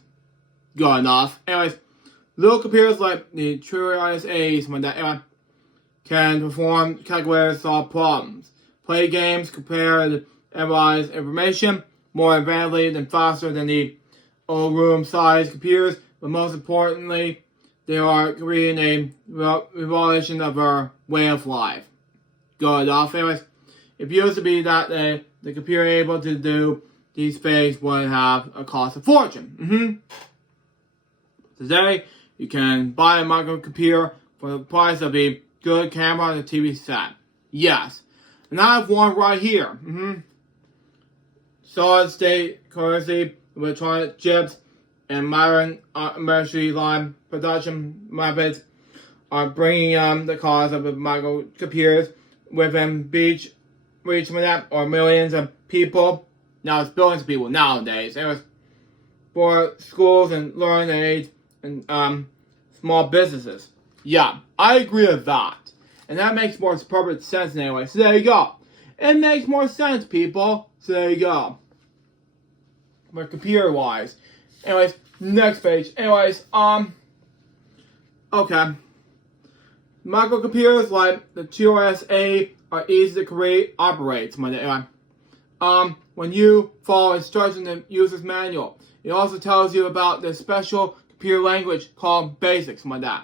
Good enough. Anyways, little computers like the GRSAs can perform calculators, solve problems, play games, compare and analyze information more advancedly and faster than the old room-sized computers, but most importantly, they are creating a revolution of our way of life. Good enough. Anyways, it used to be that the computer able to do these things would have a cost of fortune. Today, you can buy a microcomputer for the price of a good camera and a TV set. Yes. And I have one right here. Solid state currency, electronic chips, and modern emergency line production methods are bringing the cost of the microcomputers within reach of that, or millions of people. Now it's billions of people nowadays. It was for schools and learning aids and small businesses. Yeah, I agree with that. And that makes more perfect sense anyway. So there you go. It makes more sense, people. So there you go. But computer-wise. Anyways, next page. Anyways, okay. Microcomputers like the GRSA are easy to create, operate. When you follow instructions in the user's manual, it also tells you about the special computer language called BASIC, something like that.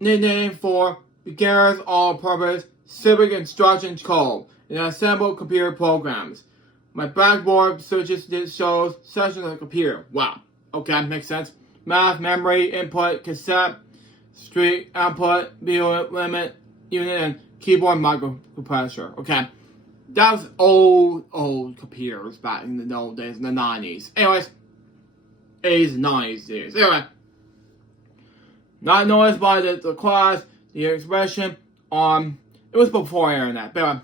Nickname for beginners all-purpose civic instruction code in assembled computer programs. My backboard searches shows sessions of the computer. Wow. Okay, makes sense. Math, memory, input, cassette, street, output, video limit, unit, and keyboard microprocessor. Okay. That was old computers back in the old days, in the 90s. Anyways, 80s and 90s years. Anyway. Not noticed by the class, the expression it was before internet, but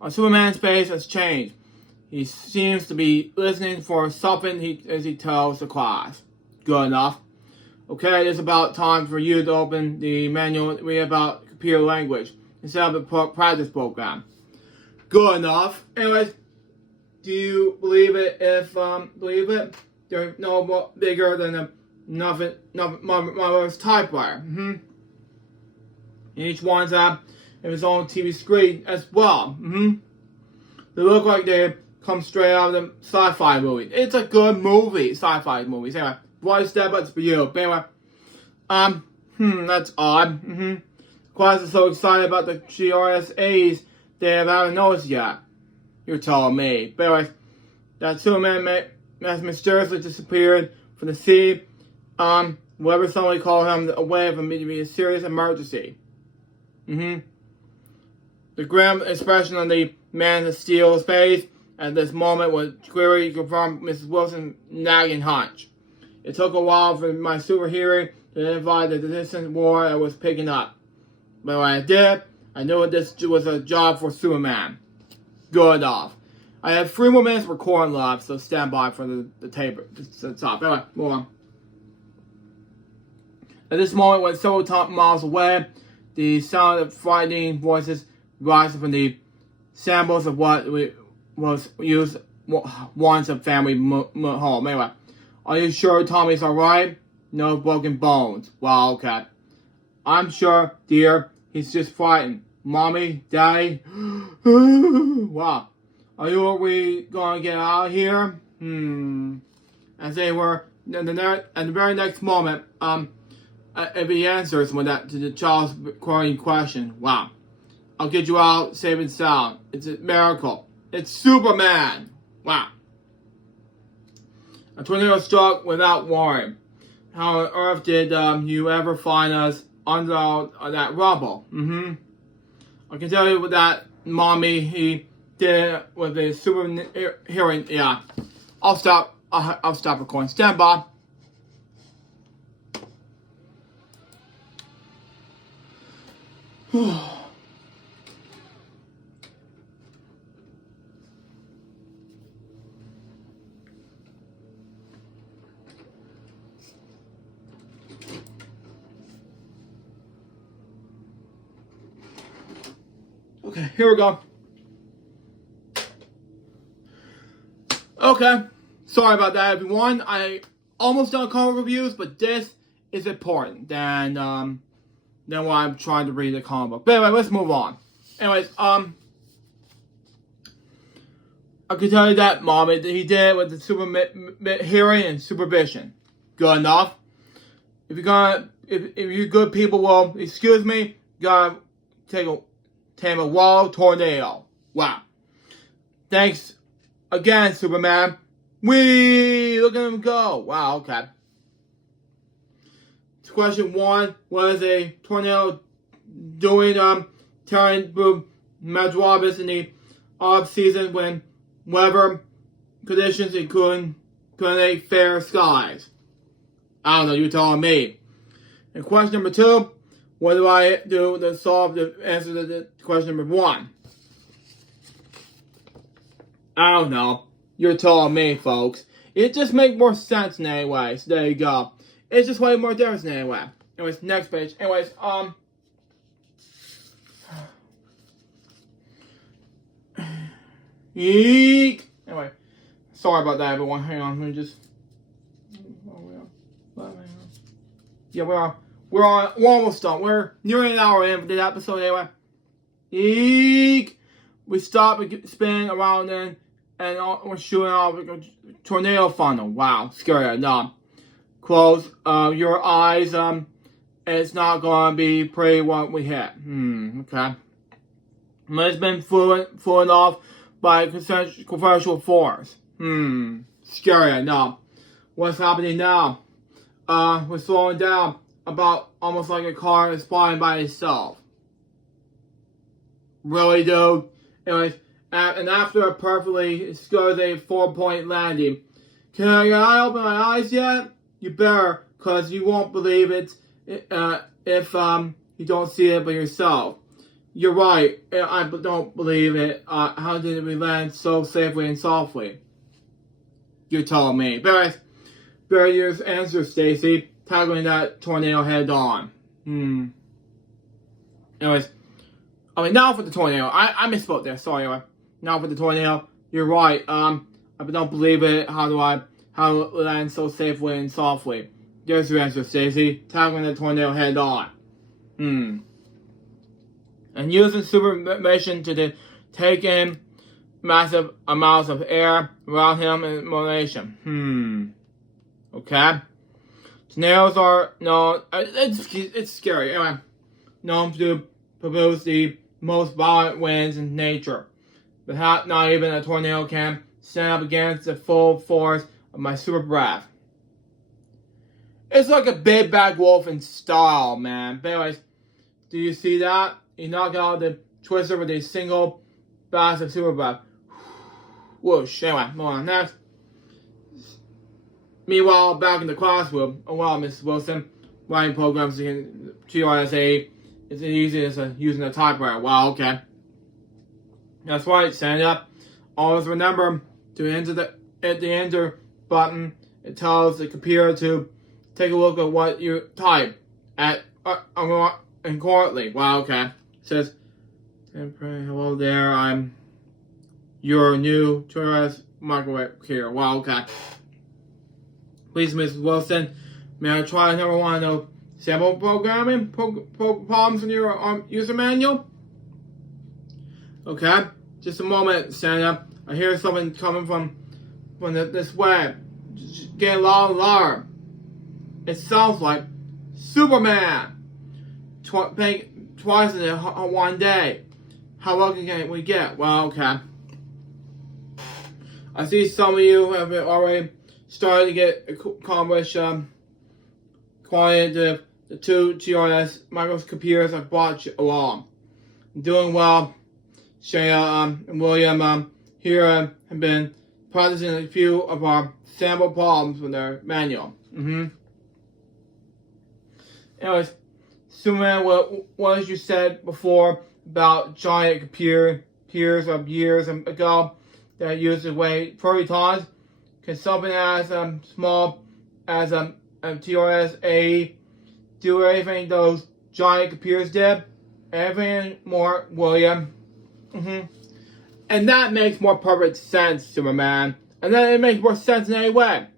on Superman's face has changed. He seems to be listening for something as he tells the class. Good enough. Okay, it's about time for you to open the manual and read about computer language instead of a practice program. Good enough. Anyways, do you believe it? Believe it? They're no more bigger than a mother's typewriter. Each one's have its own TV screen as well. They look like they come straight out of the sci-fi movie. It's a good movie, sci-fi movies. Anyway, one step up for you. But anyway, that's odd. Class is so excited about the GRSAs they haven't noticed yet. You're telling me. But anyway, that Superman has mysteriously disappeared from the sea. Whoever suddenly called him away from it to be a serious emergency. The grim expression on the man's steel face at this moment was clearly confirmed Mrs. Wilson's nagging hunch. It took a while for my super hearing to identify the distant war I was picking up. But when I did, I knew this was a job for Superman. Good enough. I have 3 more minutes for corn left, so stand by for the tape to stop. Anyway, move on. At this moment, when several miles away, the sound of frightening voices rising from the samples of what was used once a family home. Anyway, are you sure Tommy's alright? No broken bones. Well, okay. I'm sure, dear. He's just frightened. Mommy, Daddy. Wow. Are we gonna get out of here? As they were, at the very next moment, if he answers to the child's querying question. Wow. I'll get you out safe and sound. It's a miracle. It's Superman. Wow. A tornado struck without warning. How on earth did you ever find us under that rubble? I can tell you that, Mommy, he did it with a super hearing. Yeah. I'll stop recording. Stand by. Okay, here we go. Okay, sorry about that, everyone. I almost done comic reviews, but this is important than what I'm trying to read the comic book. But anyway, let's move on. Anyways, I can tell you that, Mommy, that he did it with the super hearing and supervision. Good enough. If you good people will excuse me, you gotta tame a wild tornado. Wow. Thanks again, Superman. Look at him go. Wow, okay. Question 1, what is a tornado doing tearing through metropolis in the off-season when weather conditions including fair skies? I don't know, you're telling me. And question number 2, what do I do to solve the answer to the question number 1? I don't know. You're telling me, folks. It just makes more sense anyway. So there you go. It's just way more different anyway. Anyways, next page. Anyways, Eek. Anyway, sorry about that, everyone. Hang on, let me just. Yeah, we're almost done. We're nearly an hour in for this episode anyway. Eek. We stop and spin around and we're shooting off a tornado funnel. Wow, scary. No. Close your eyes. It's not gonna be pretty what we hit. Okay. It's been fallen off by conventional force. Scary. No. What's happening now? We're slowing down about almost like a car is flying by itself. Really, dude? Anyways, and after a perfectly exquisite 4-point landing, can I open my eyes yet? You better, cause you won't believe it if you don't see it by yourself. You're right, I don't believe it. How did we land so safely and softly? You're telling me. Better your answer, Stacy. Tackling that tornado head on. Anyways, now for the tornado. I misspoke there. Sorry. Anyway. Now for the tornado. You're right. I don't believe it. How it land so safely and softly? There's your answer, Stacy. Tackling the tornado head on. And using supervision to take in massive amounts of air around him in motion. Okay. Tornadoes are known. It's scary. Anyway, known to produce the most violent winds in nature, but not even a tornado can stand up against the full force of my super breath. It's like a big bad wolf in style, man. But anyways, do you see that? He knocked out the twister with a single blast of super breath. Whoosh. Anyway, move on. Next. Meanwhile, back in the classroom, Miss Wilson, writing programs in GRSA is as easy as using a typewriter. Wow, okay. That's right, Santa. Always remember to hit the enter button. It tells the computer to take a look at what you type at incorrectly. Wow, okay. It says, hello there, I'm your new TRS microwave here. Wow, okay. Please, Mrs. Wilson, may I try another one of those sample programming problems in your user manual? Okay, just a moment, Santa. I hear something coming from this way. Just getting a lot of alarm. It sounds like Superman. Twice in one day. How lucky can we get? Well, okay. I see some of you have already started to get accomplished quantitative the two TRS microcomputers I brought you along. Doing well. Shaya and William here have been practicing a few of our sample problems with their manual. Anyways, Superman, what as you said before about giant computers of years ago that used to weigh 30 tons, can something as small as a TRS-A do anything those giant computers did? Anything more, William? And that makes more perfect sense, Superman. And then it makes more sense in any way.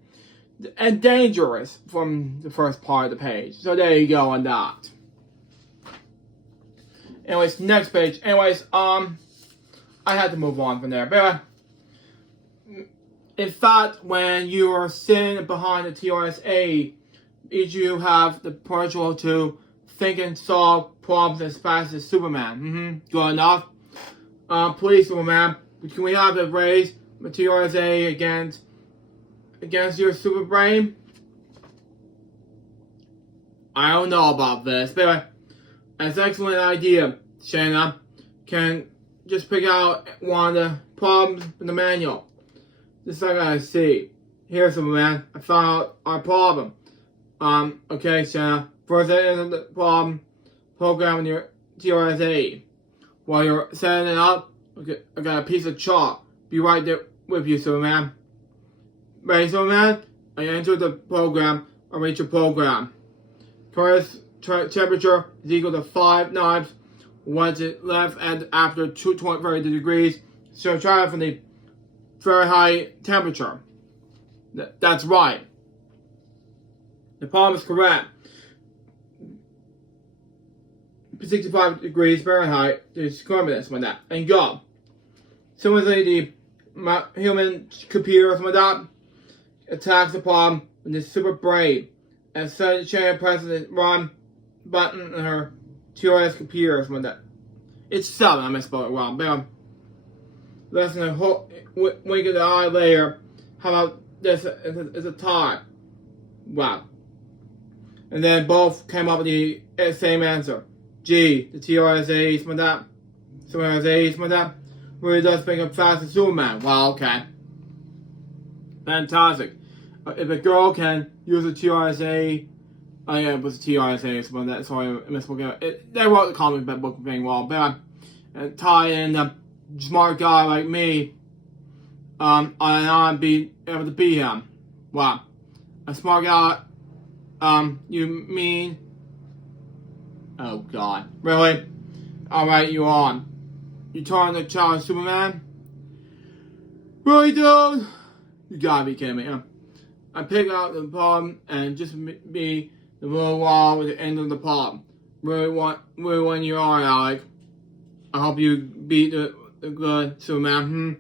And dangerous from the first part of the page. So there you go on that. Anyways, next page. Anyways, I had to move on from there. But in fact, when you are sitting behind the TRS-A, each of you have the potential to think and solve problems as fast as Superman. Good enough. Please, Superman, can we have the raise TRS-A against your super brain? I don't know about this, but anyway, that's an excellent idea, Shanna. Can just pick out one of the problems in the manual. Just like I see. Here, Superman, I found out our problem. Okay, Shanna. First, I enter the problem programming your TRS-A. While you're setting it up, okay, I got a piece of chalk. Be right there with you, Superman. Ready, Superman? I enter the program. I reach your program. Current temperature is equal to 5 knives. Once it left and after 220 degrees, so try from the Fahrenheit temperature. That's right. The problem is correct. 65 degrees Fahrenheit is coordinates with that. And go. Similarly, the human computer with that attacks the problem with the super brain. And suddenly Shannon presses the run button on her TRS computers with that. It's 7, I misspelled it wrong. Bam. Less than a whole wink of the eye later. How about this as a tie? Wow. And then both came up with the same answer. Gee, the TRS-A from that. TRS-A from that. Really does make him fast as Superman. Wow, okay. Fantastic. If a girl can use a TRS-A, oh yeah, it was a TRS-A, so that, sorry, I misspoke. They wrote the comic book thing well, but tie in a smart guy like me, and I'd be able to beat him. Wow. A smart guy, you mean? Oh god. Really? Alright, you on. You trying to challenge Superman? Really, dude? You gotta be kidding me, huh? I pick out the problem and just be the little wall with the end of the problem. Really when you are, Alec. I hope you beat the good Superman.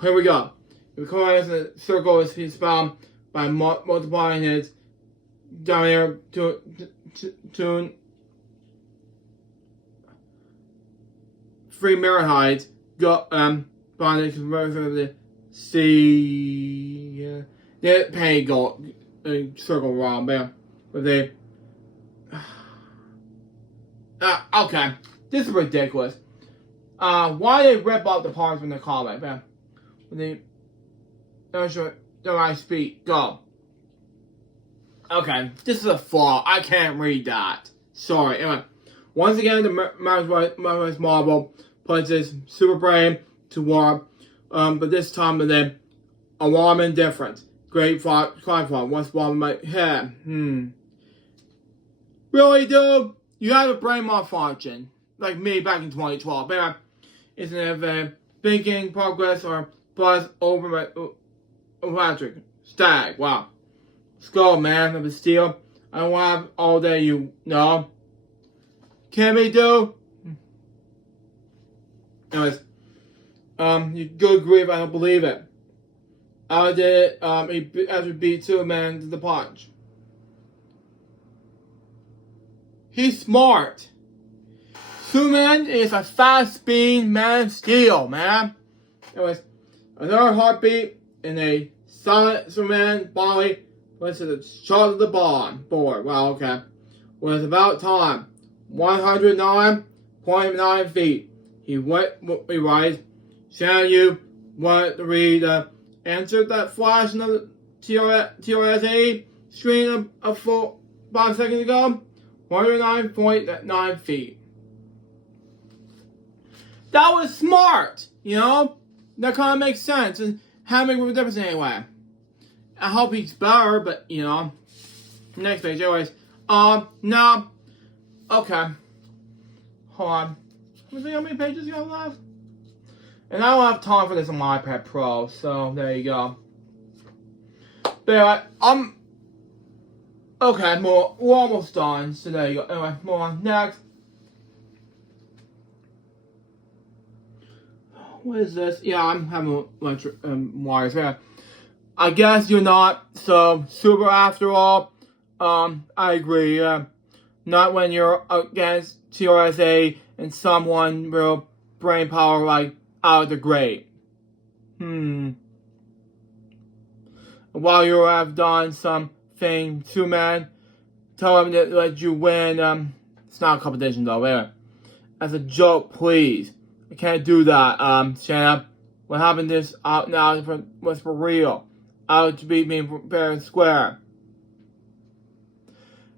Here we go. The coordinates in the circle is found by multiplying his diameter to 3 mirror heights. Go by the conversion of the C. The paint go circle wrong, man. But they. Okay, this is ridiculous. Why they rip out the parts from the comic, man? When they. Don't I speak? Go. Okay, this is a flaw. I can't read that. Sorry. Anyway, once again, the Marvel's Marvel puts his super brain to war, but this time with an alarming difference. Great crime fraud. What's wrong with my head? Really, dude? You have a brain malfunction, like me back in 2012. But isn't it thinking progress or buzz over my electric stag. Wow. Let's go, man. Of a steel. I don't want all day, you know. Can we do? Anyways, you good grief, I don't believe it. I did it, after beat Superman to the punch. He's smart. Superman is a fast-speed man of steel, man. Anyways, another heartbeat in a silent Superman body went to the shot of the board. Wow, okay. Well, it's about time. 109.9 feet. He writes, Shannon, you want to read the answer that flashed in the TRS-80 screen of 5 seconds ago? 109.9 feet. That was smart, you know? That kind of makes sense. And how make a difference anyway? I hope he's better, but, you know. Next page, anyways. Now, okay. Hold on. Let me see how many pages you have left. And I don't have time for this on my iPad Pro, so there you go. But anyway, okay, we're almost done, so there you go. Anyway, move on. Next. What is this? Yeah, I'm having electric wires here. I guess you're not so super after all. I agree. Not when you're against TRSA and someone real brain power like out of the grate. While you have done something, Superman, tell him to let you win. It's not a competition though. There. As a joke, please. I can't do that. Shannon. What happened this out now was for real. Out to beat me fair and square.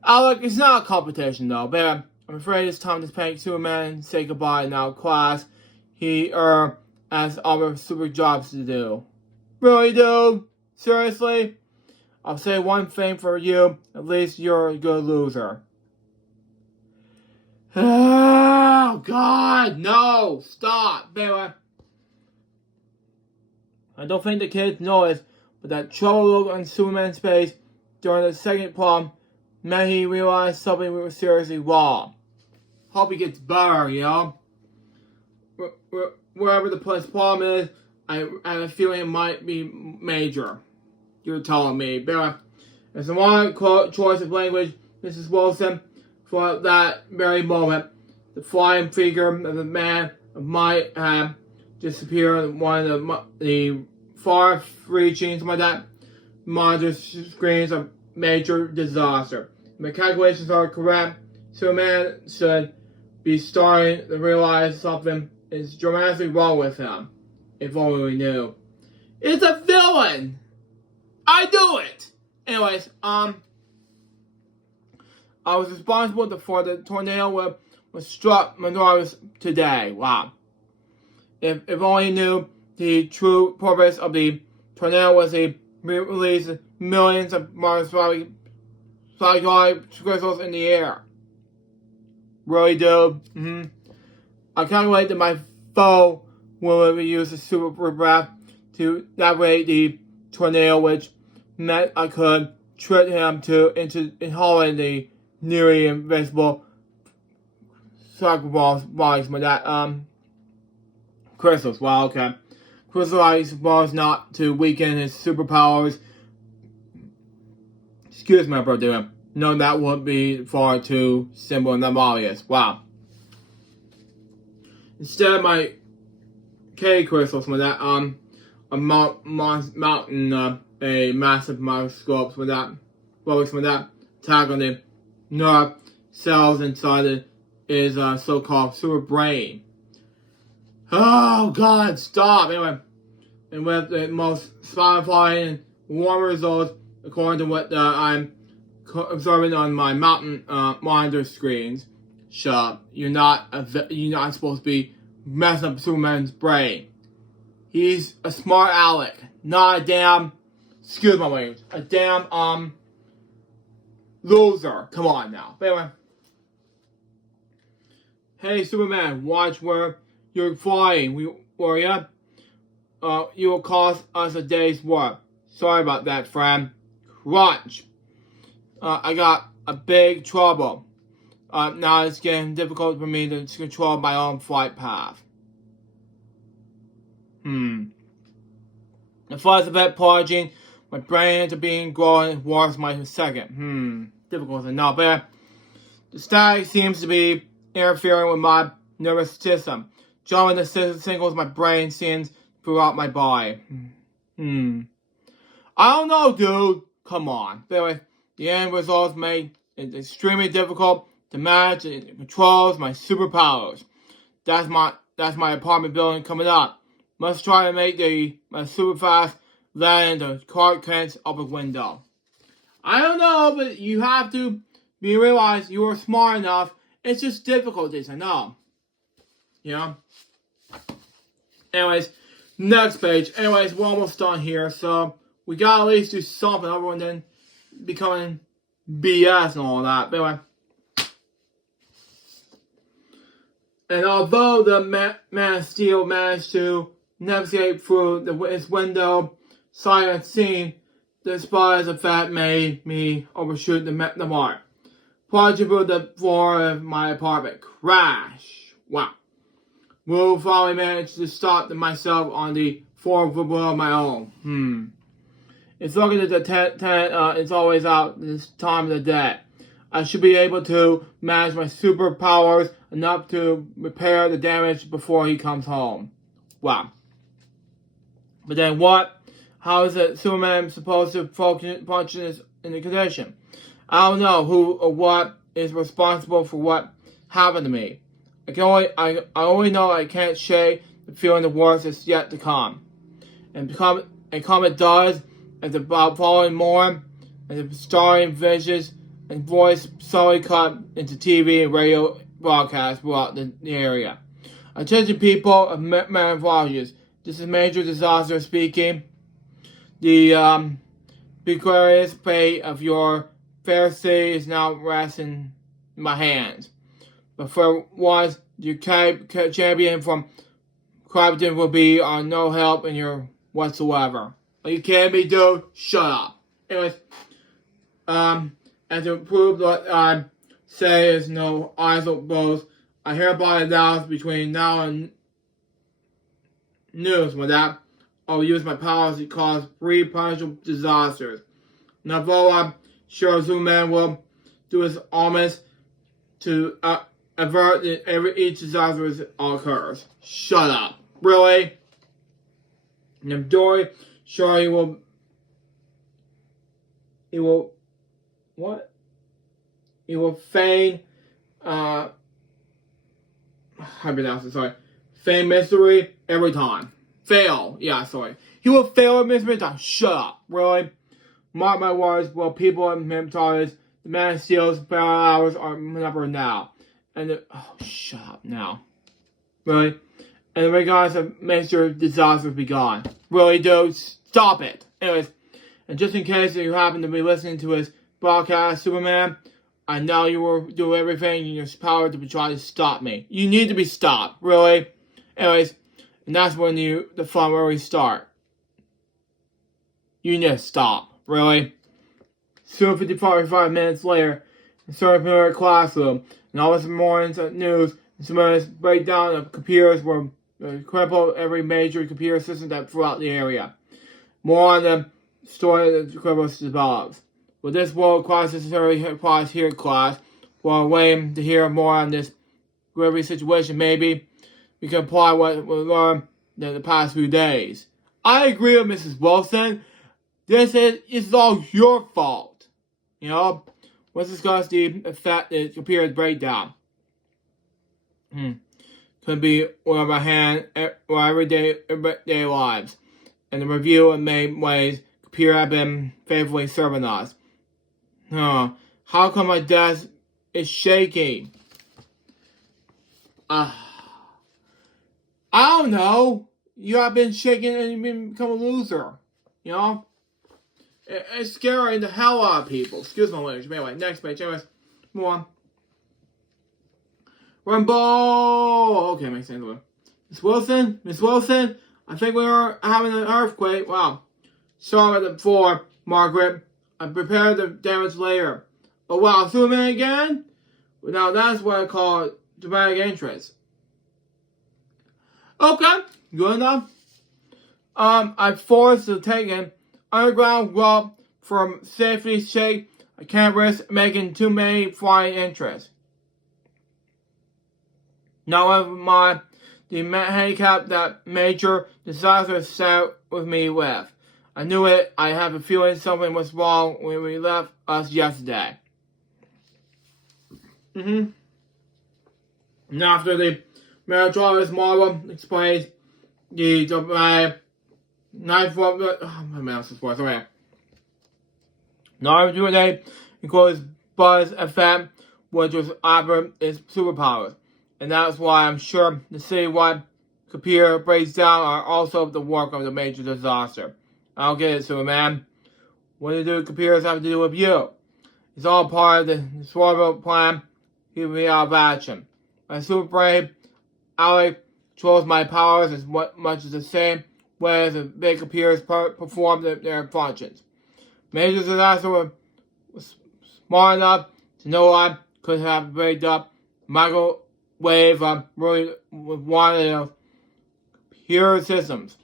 Look, it's not a competition though, but I'm afraid it's time to thank Superman and say goodbye now, class. He has other super jobs to do. Really, dude? Seriously? I'll say one thing for you. At least you're a good loser. Oh, God, no! Stop, baby. I don't think the kids noticed, but that trouble look on Superman's face during the second problem meant he realized something was seriously wrong. Hope he gets better, you know? Wherever the problem is, I have a feeling it might be major. You're telling me. But it's a one choice of language, Mrs. Wilson, for that very moment. The flying figure of the man might have disappeared on one of the far-reaching, something like that, monitor screens of major disaster. If my calculations are correct, Superman should be starting to realize something is dramatically wrong with him. If only we knew. It's a villain! I do it! Anyways, I was responsible for the tornado was struck Manoris today. Wow. If only knew the true purpose of the tornado was to release millions of microscopic crystals in the air. Really, dude? I calculate that my foe will use a super breath to navigate the tornado, which meant I could trick him into inhaling the nearly invincible sacrifice bodies with that crystals. Wow, okay. Crystallized balls not to weaken his superpowers. Excuse me, brother. No, that would be far too simple and obvious. Wow. Instead of my K crystals with that, a mountain, a massive microscope with that, focus with that, tag on the nerve cells inside his so-called super brain. Oh God, stop! Anyway, and with the most satisfying and warm results, according to what I'm observing on my mountain monitor screens. Shut up! You're not supposed to be messing up Superman's brain. He's a smart aleck, not a damn. Excuse my language. A damn loser. Come on now. But anyway. Hey Superman, watch where you're flying. Will ya? you will cost us a day's work. Sorry about that, friend. Crunch. I got a big trouble. Now it's getting difficult for me to control my own flight path. The flights a bit purging. My brain into being growing worse my second. Difficult enough. But the static seems to be interfering with my nervous system. Jumping the signals my brain sends throughout my body. I don't know, dude. Come on. But anyway, the end results made it extremely difficult to manage and controls my superpowers. That's my apartment building coming up. Must try to make my super fast land into Clark Kent's upper window. I don't know, but you have to realize you are smart enough. It's just difficulties, I know. You know? Anyways, next page. Anyways, we're almost done here, so we gotta at least do something other than becoming BS and all that. But anyway. And although the Man of Steel managed to navigate through his window, sight unseen, the spider's effect made me overshoot the mark. Plunging through the floor of my apartment. Crash! Wow. Will finally manage to stop myself on the floor of my own. It's looking at the tenant is always out this time of the day. I should be able to manage my superpowers enough to repair the damage before he comes home. Wow. But then what? How is it Superman supposed to function in the condition? I don't know who or what is responsible for what happened to me. I only know I can't shake the feeling the worst is yet to come. And come it does, as the following morning, and the starring visions and voice slowly cut into TV and radio broadcasts throughout the area. Attention people of meteorologists, this is Major Disaster speaking. The precarious fate of your fair city is now resting in my hands. But for once, your champion from Clapton will be on no help in your whatsoever. Are you kidding me, dude? Shut up. Anyways, and to prove what I say is no idle boast, I hereby announce between now and news with that, I'll use my powers to cause 3 potential disasters. And although I'm sure Superman will do his utmost to avert each disaster occurs. Shut up. Really? And I'm sure he will what? He will feign feign misery every time. Fail. Yeah, sorry. He will fail at misery every time. Shut up. Really? Mark my words, well, people in hypnotized, the Man of Steel's fair hours are numbered now. And shut up now. Really? And the regards of major disasters be gone. Really, dude? Stop it. Anyways, and just in case you happen to be listening to his broadcast, Superman, I know you will do everything in your power to try to stop me. You need to be stopped. Really? Anyways, and that's when the fun will restart. You need to stop. Really? Soon 55 minutes later, in the classroom, and all this morning's news, and some breakdown of computers were crippled every major computer system that throughout the area. More on the story that the cripples develops. With this world crisis applies here, class, while waiting to hear more on this gravy situation, maybe we can apply what we learned in the past few days. I agree with Mrs. Wilson. This is all your fault. You know? Let's discuss the effect that computer's breakdown. Could be one of our hand or everyday lives. And the review in many ways, computer have been faithfully serving us. How come my desk is shaking? I don't know. You have been shaking and you've become a loser. You know? It's scaring the hell out of people. Excuse my language. But anyway, next page. Anyways, move on. Rumble! Okay, makes sense. Miss Wilson, I think we are having an earthquake. Wow. Sorry about the floor, Margaret. I prepared the damage later. Oh wow, Superman again? Now that's what I call dramatic interest. Okay, good enough. I forced to take an underground walk from safety's sake. I can't risk making too many flying interests. Not with the handicap that major disaster sat with me with. I knew it. I have a feeling something was wrong when we left us yesterday. And after the Metropolis Marvel explains the knife my mouse is worse. Okay. Now today includes Buzz effect, which was Albert its superpowers. And that's why I'm sure the citywide computer breaks down are also the work of the major disaster. I'll get it, Superman. What do computers have to do with you? It's all part of the Swarmo plan. Keep me out of action. My super brain, Alec, controls my powers as much as the same way as the big computers perform their functions. Major disaster was smart enough to know I could have break up microwave really with one of the computer systems.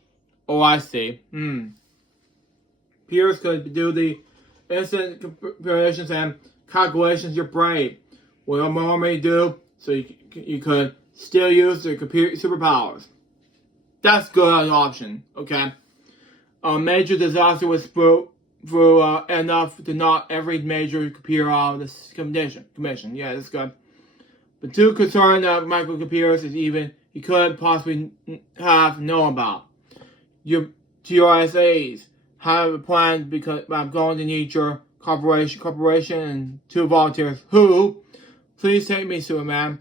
Oh, I see. Computers could do the instant comparisons and calculations your brain would normally do, so you could still use the computer superpowers. That's good option, okay? A major disaster was through enough to knock every major computer out of this commission. Yeah, that's good. But too concerned that microcomputers is even he could possibly have known about. Your TRSAs have a plan because I'm going to need your corporation and 2 volunteers who, please take me, Superman.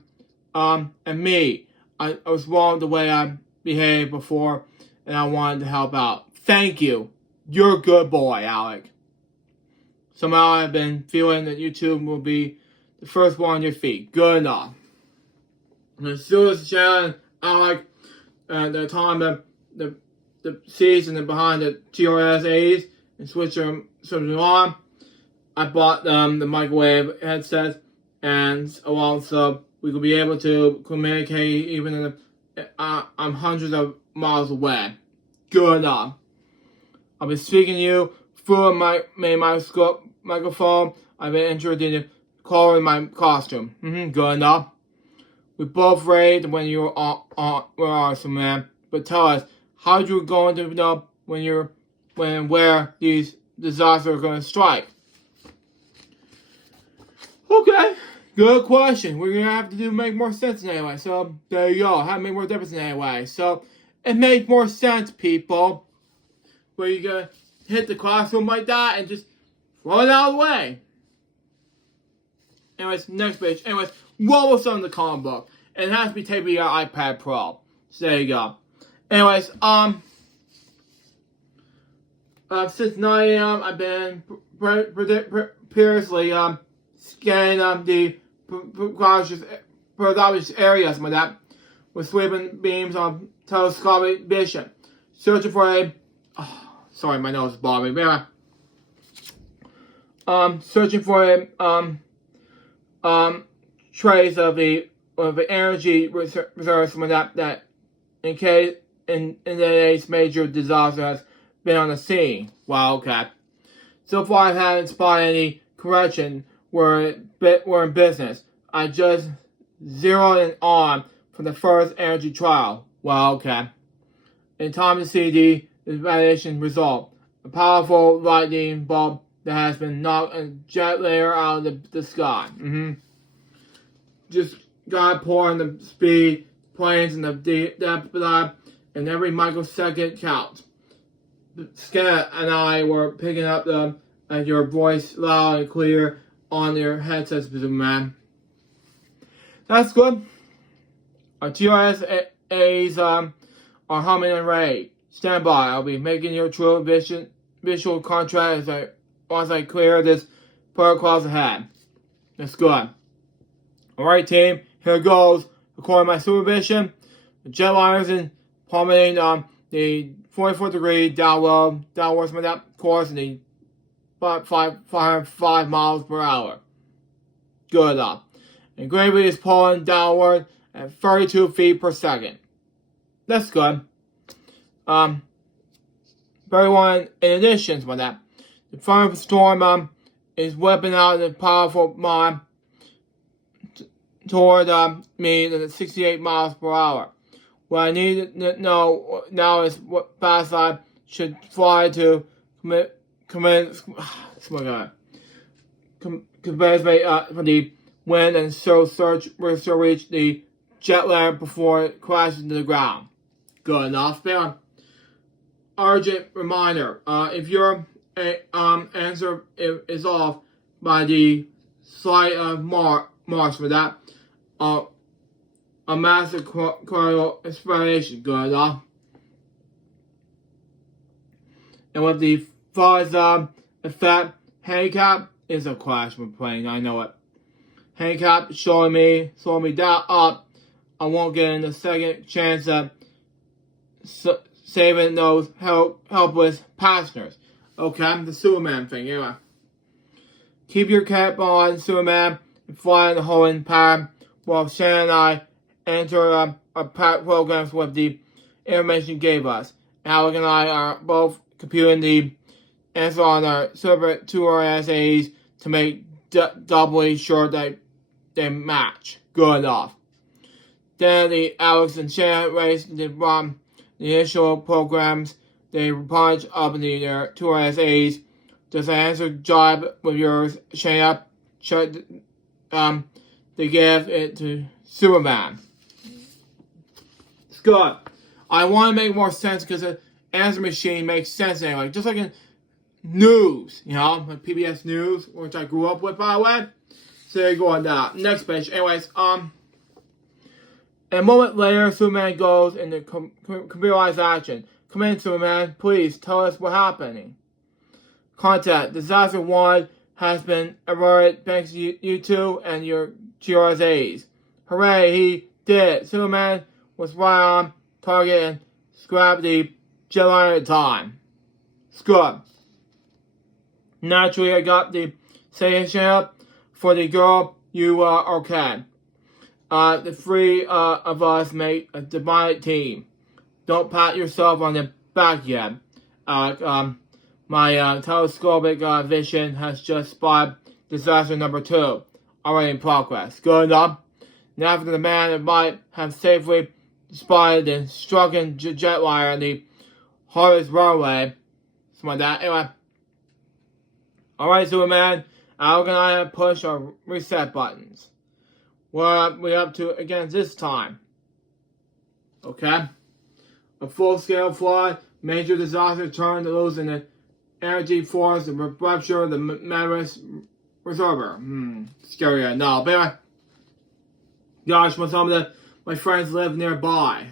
And me. I was wrong the way I behaved before, and I wanted to help out. Thank you. You're a good boy, Alec. Somehow I've been feeling that you two will be the first one on your feet. Good enough. And as soon as Shannon, Alec, and the time the seats and behind the TRSAs and switch them on, I bought them the microwave headsets, and also we could be able to communicate even in I'm hundreds of miles away. Good enough. I'll be speaking to you through my microphone. I've been interested in color in my costume. Good enough. We both read when you were awesome, man. But tell us, how you going to know when and where these disasters are going to strike? Okay, good question. We're going to have to make more sense anyway. So, there you go. How to make more difference anyway. So, it makes more sense, people. Where you're going to hit the classroom like that and just throw it out of the way. Anyways, next page. Anyways, what was on the comic book? And it has to be taken via iPad Pro. So, there you go. Anyways, since 9 a.m., I've been previously scanning the predominant areas with that with sweeping beams on telescopic vision, searching for a sorry, my nose is bothering me. Searching for a trace of the energy reserves from that in case in today's major disaster has been on the scene. Wow, okay. So far, I haven't spotted any correction were in business. I just zeroed in on for the first energy trial. Wow, okay. In time to see the evaluation result. A powerful lightning bulb that has been knocked a jet layer out of the sky. Just got pouring the speed, planes, and the depth below, and every microsecond counts. Scan and I were picking up your voice loud and clear on your headsets, man. That's good. Our TRSAs are humming and ready. Stand by. I'll be making your true visual contract once I clear this protocols ahead. That's good. Alright, team. Here goes. According to my supervision, the jetliners and plummeting the 44-degree downwards with that course in the 505 miles per hour. Good enough. And gravity is pulling downward at 32 feet per second. That's good. 31 in addition to that, the thunderstorm is whipping out the powerful mind toward me at 68 miles per hour. What I need to know now is what fast I should fly to compensate for the wind and so reach the jet lag before it crashes into the ground. Good enough, there. Urgent reminder: if your answer is off by the slight of March for that, a massive coronal explanation. Good enough. And with the fuzz effect, handicap is a crash with plane. I know it. Handicap showing me that up. I won't get in the second chance at saving those helpless passengers. Okay, the Superman thing, anyway. Keep your cap on, Superman, and fly in the holding pad while Shannon and I enter our programs with the information you gave us. Alec and I are both computing the answer on our server to our essays to make doubly sure that they match. Good enough. Then the Alex and Shannon race the initial programs. They punch up in their two essays. Does the answer jibe with yours, Shannon? They give it to Superman. It's good. I want to make more sense because the answer machine makes sense anyway. Just like in news, like PBS News, which I grew up with, by the way. So there you go on that. Next page. Anyways, a moment later, Superman goes into computerized action. Come in, Superman. Please tell us what's happening. Contact. Disaster 1 has been averted thanks to you two and your GRSAs. Hooray, he did it. Superman was right on target and scrapped the jet liner at time. It's good. Naturally, I got the station up for the girl. You are okay. The three of us make a divided team. Don't pat yourself on the back yet. My telescopic vision has just spotted disaster number 2. Already in progress. Good enough. Now after the man might have safely spotted the struggling jetliner on the hardest runway. Something like that. Anyway. Alright, Superman. Alec and I have pushed our reset buttons. What are we up to again this time? Okay. A full-scale flood, major disaster turned loose in the energy force, and rupture of the Madras Reservoir. Scary, no. But anyway, gosh, when some of my friends live nearby.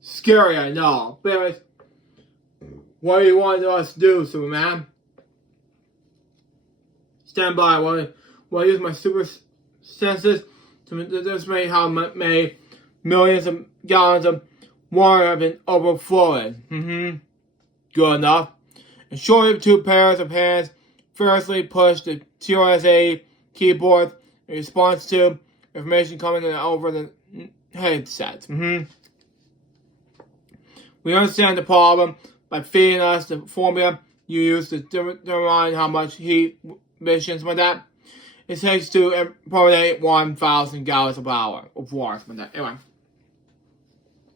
Scary, I know. But anyways, what do you want us to do, Superman? Stand by. Will I use my super senses to estimate how many millions of gallons of water have been overflowing. Good enough. And shortly, 2 pairs of hands furiously push the TRSA keyboard in response to information coming in over the headset. We understand the problem by feeding us the formula you use to determine how much heat emissions with that it takes to impregnate 1,000 gallons of water. Anyway,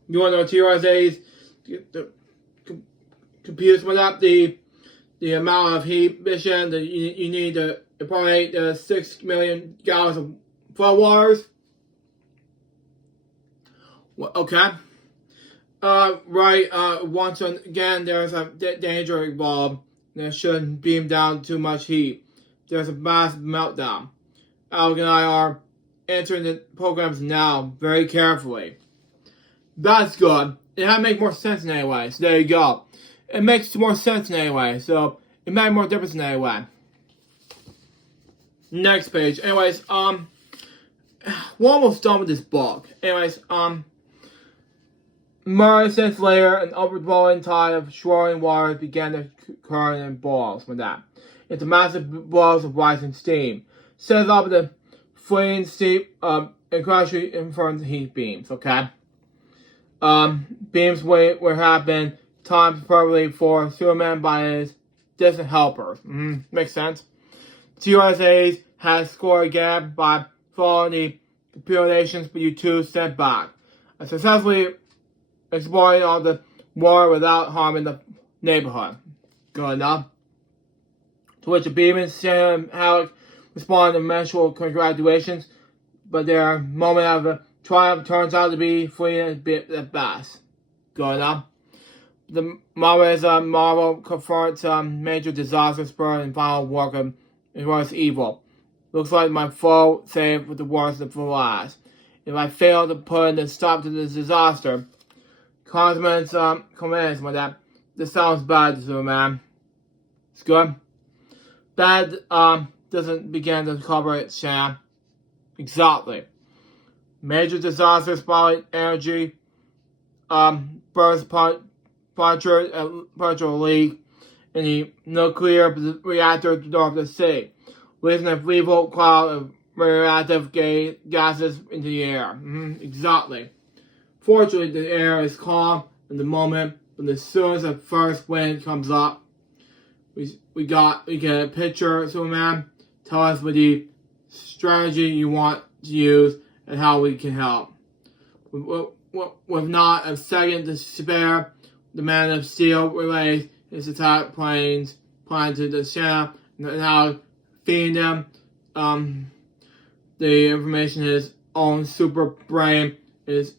you want to know TRSA's the computers with that the amount of heat emission that you need to impregnate 6 million gallons of flood waters. Okay. Right. Once again, there's a danger involved. That shouldn't beam down too much heat. There's a massive meltdown. Alec and I are entering the programs now very carefully. That's good. It had to make more sense in any way. So there you go. It makes more sense in any way. So it made more difference in any way. Next page. Anyways, we're almost done with this book. Anyways, Emergence later, an overdwelling tide of swirling waters began to current in balls with that. Into massive balls of rising steam. Set up the fleeing steep and crashing in front of the heat beams, okay? Beams were happening timed perfectly for Superman by his distant helpers. Makes sense. TRSAs has scored again by following the compilations for U2 sent back. And successfully exploring all the water without harming the neighborhood. Good enough. To which the Beeman, Sam, and Halleck respond to mutual congratulations, but their moment of triumph turns out to be fleeting at best. Good enough. The Marvel confronts major disaster spur and final work of worst evil. Looks like my foe saved with the worst of the last. If I fail to put a stop to this disaster, comments with that. This sounds bad to Superman. It's good. Bad doesn't begin to cover it, Sam. Exactly. Major disaster spotlight energy burst puncture leak in the nuclear reactor north of the city, releasing a lethal cloud of radioactive gases into the air. Exactly. Fortunately, the air is calm in the moment, but as soon as the first wind comes up, we get a picture of Superman. Tell us what the strategy you want to use and how we can help. With not a second to spare, the Man of Steel relays his attack planes to the ship and now feeding them the information his own super brain is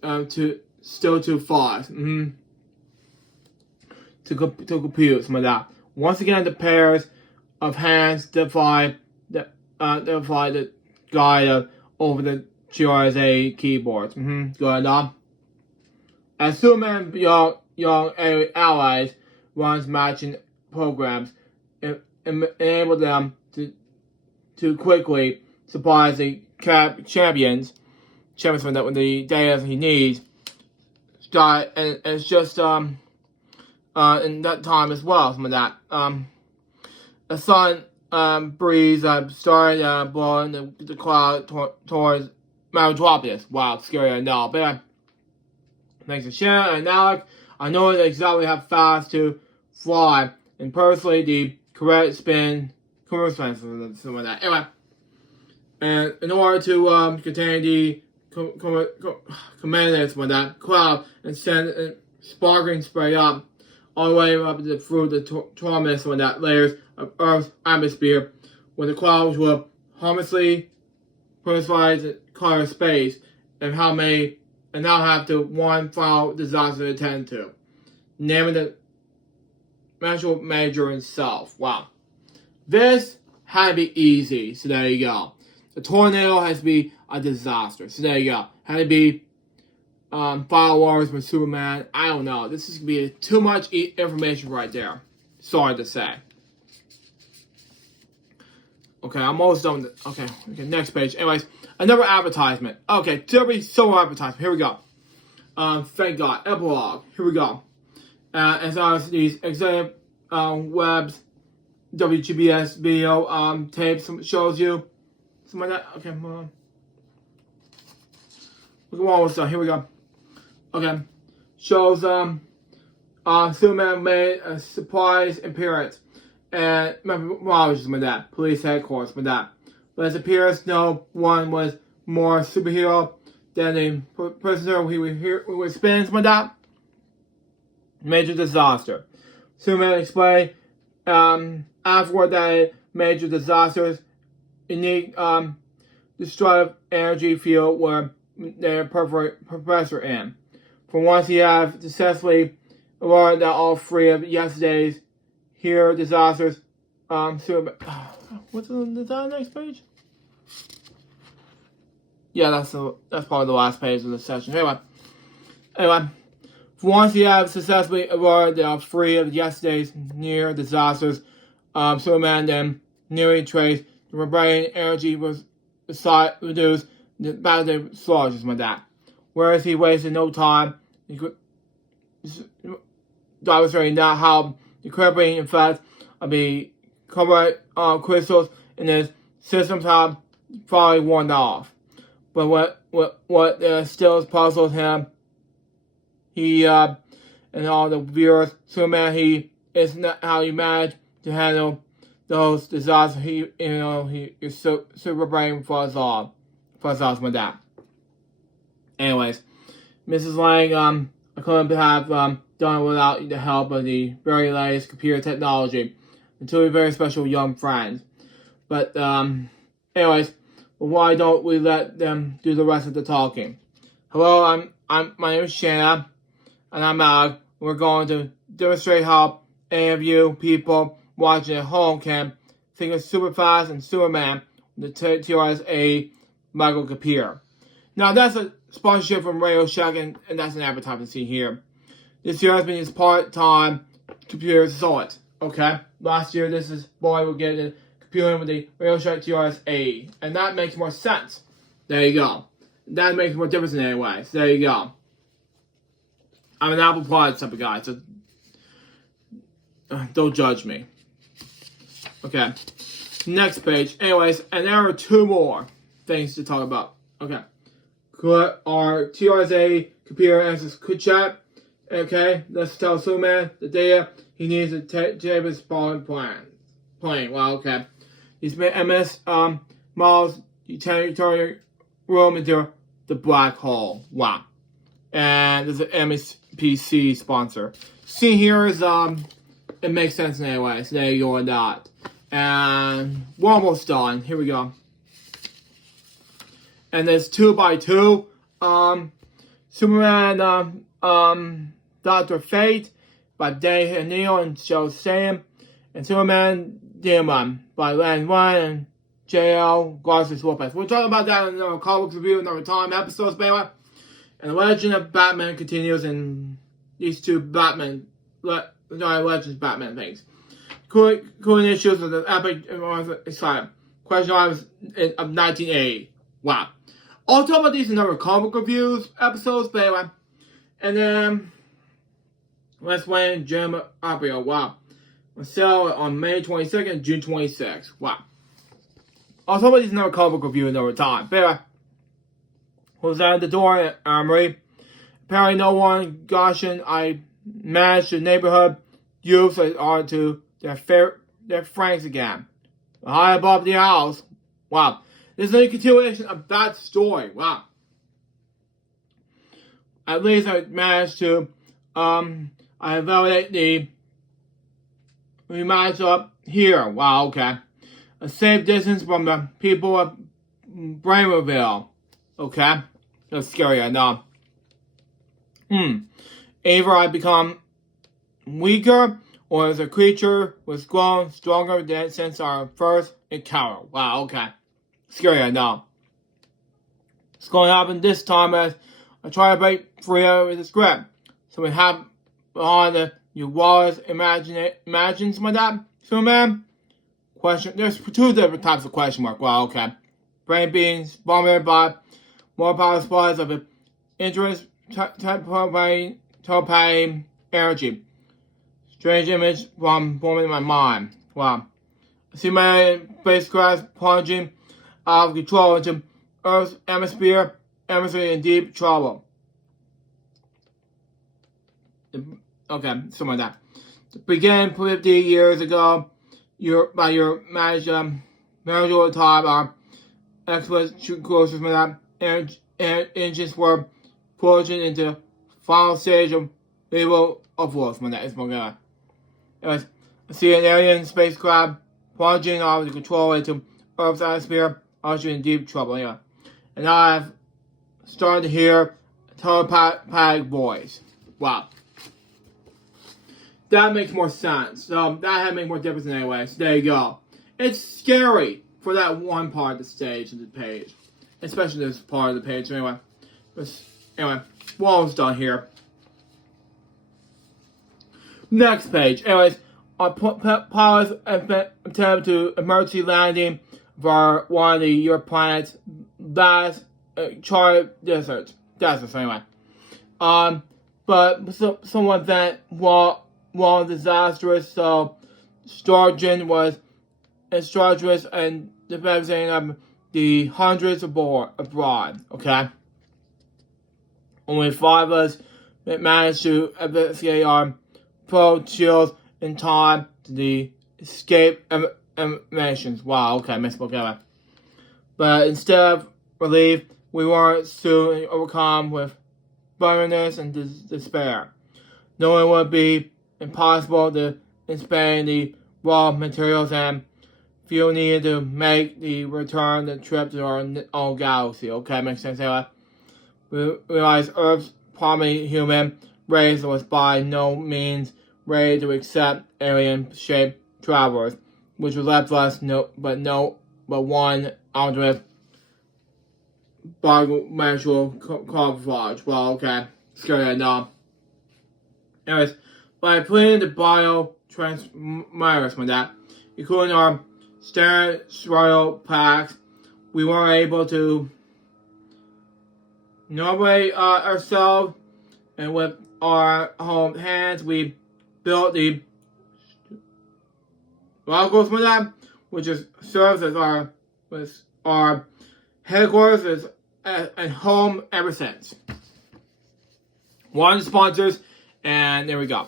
still too fast to compute some of that. Once again, the pairs of hands defy the guide over the GRSA keyboards. Good enough. As Superman young allies runs matching programs and enable them to quickly supply the champions with the data he needs. And it's just in that time as well, some of that. The sun breeze started blowing the cloud towards Metropolis. Wow, it's scary, I know. But thanks to Sharon and Alec, I know exactly how fast to fly, and personally, the correct spin, something like that. Anyway, and in order to contain the commandants with that cloud and send a sparkling spray up all the way up through the torments with that layers of Earth's atmosphere, where the clouds will harmlessly personalize the color of space, and now have to one final disaster to attend to, naming the Metro Major himself. Wow. This had to be easy, so there you go. The tornado has to be a disaster, so there you go. Had to be Fire Wars with Superman. I don't know. This is going to be too much information right there. Sorry to say. Okay, I'm almost done with it. Okay, next page. Anyways, another advertisement. Okay, Derby Solo advertisement. Here we go. Thank God. Epilogue. Here we go. As far as these executive webs, WGBS video tapes shows you. Something like that. Okay, hold on. Look at all this stuff. Here we go. Okay. Shows Superman made a surprise appearance. And remember, some of that. Police headquarters with that. But it appears no one was more superhero than the prisoner who was spinning some of that. Major disaster. Superman explained afterward that major disasters unique destructive energy field where their professor in. For once he have successfully learned that all three of yesterday's here disasters what's on the next page? Yeah, that's probably the last page of the session. Anyway, for once you have successfully avoided the three of yesterday's near disasters, Superman then nearly traced the vibrating energy was reduced back to sludge like that. Whereas he wasted no time obviously not how the crippling effects of the cobalt crystals in his systems have probably worn off. But what still puzzles him, he and all the viewers, Superman, he is not how he managed to handle those disasters. He is super brain for us all with that. Anyways, Mrs. Lang, I couldn't have done it without the help of the very latest computer technology and two very special young friends. But anyways, why don't we let them do the rest of the talking? Hello, my name is Shanna, and I'm Alec. We're going to demonstrate how any of you people watching at home can think of Superfast and Superman with the TRS-A microcomputer. Now that's a sponsorship from Radio Shack, and that's an advertising scene here. This year has been his part-time computer solid. Okay, last year boy will get a computer with the Radio Shack TRS-A, and that makes more sense. There you go. That makes more difference in any way. So there you go. I'm an Apple product type of guy, so don't judge me. Okay, next page. Anyways, and there are two more things to talk about. Okay, our TRS-A computer answers could chat. Okay, let's tell Superman the data he needs to take his fallen plane. Well, okay. He's made MS models turning room into the black hole. Wow. And there's an MSPC sponsor. See here is it makes sense anyway. So there you go on that. And we're almost done. Here we go. And there's 2x2. Superman Dr. Fate by Dave and Neil and Joe Sam. And Superman Demon by Len Ryan and J.L. Garces Lopez. We'll talk about that in our comics review another time episodes, by the way. And the Legend of Batman continues in these two Legends Batman things. Cool issues of the epic exciting. Question of 1980. Wow. I'll talk about these in other comic reviews episodes, but anyway. And then let's win Jim Aprio. Wow. On sale on May 22nd and June 26th. Wow. I'll talk about these in another comic review another time. But anyway. Who's at the door at Armory? Apparently no one goshing. I managed the neighborhood youths are to their friends again. High above the house. Wow. This is a continuation of that story. Wow. At least I managed to I validate we match up here. Wow, okay. A safe distance from the people of Bramerville. Okay. That's scary, I know. Either I become weaker, or as a creature was grown stronger than since our first encounter. Wow, okay. Scary, I know. It's going to happen this time as I try to break free of the script. So we have on the your Wallace imagines my dad, Superman? Question. There's two different types of question mark. Wow, okay. Brain beings bombarded by more power supplies of interest, propane energy. Strange image from forming in my mind. Wow. I see my spacecraft plunging out of control into Earth's atmosphere in deep trouble. Okay, something like that. To begin 50 years ago, by your manager time, our experts courses from that engines were pushing into final stage of naval force. When that is more good. Anyways, I see an alien spacecraft plunging out of control into Earth's atmosphere, ushering in deep trouble. Yeah, and I've started to hear a telepathic voice. Wow. That makes more sense. So that had made more difference anyway. So there you go. It's scary for that one part of the stage of the page. Especially this part of the page. Anyway, we're almost done here. Next page. Anyways, our pilots attempt to emergency landing for one of your planet's last charted deserts. Anyway. but some event while disastrous, so Sturgeon was disastrous and devastating the hundreds abroad, okay? Only 5 of us managed to evacuate our pro shields in time to the escape emissions. Wow, okay, misspoke anyway. But instead of relief, we were soon overcome with bitterness and despair. Knowing it would be impossible to expand the raw materials and fuel needed to make the return the trip to our own galaxy. Okay, makes sense anyway. We realized Earth's primary human race was by no means ready to accept alien-shaped travelers, which was left us but one alternate biological camouflage. Well, okay, scary enough. Anyways, by putting the bio-transmitters with that, including our sterile packs, we were able to innovate ourselves, and with our own hands, we built the locals with that, which serves as our headquarters and home ever since. One of the sponsors, and there we go.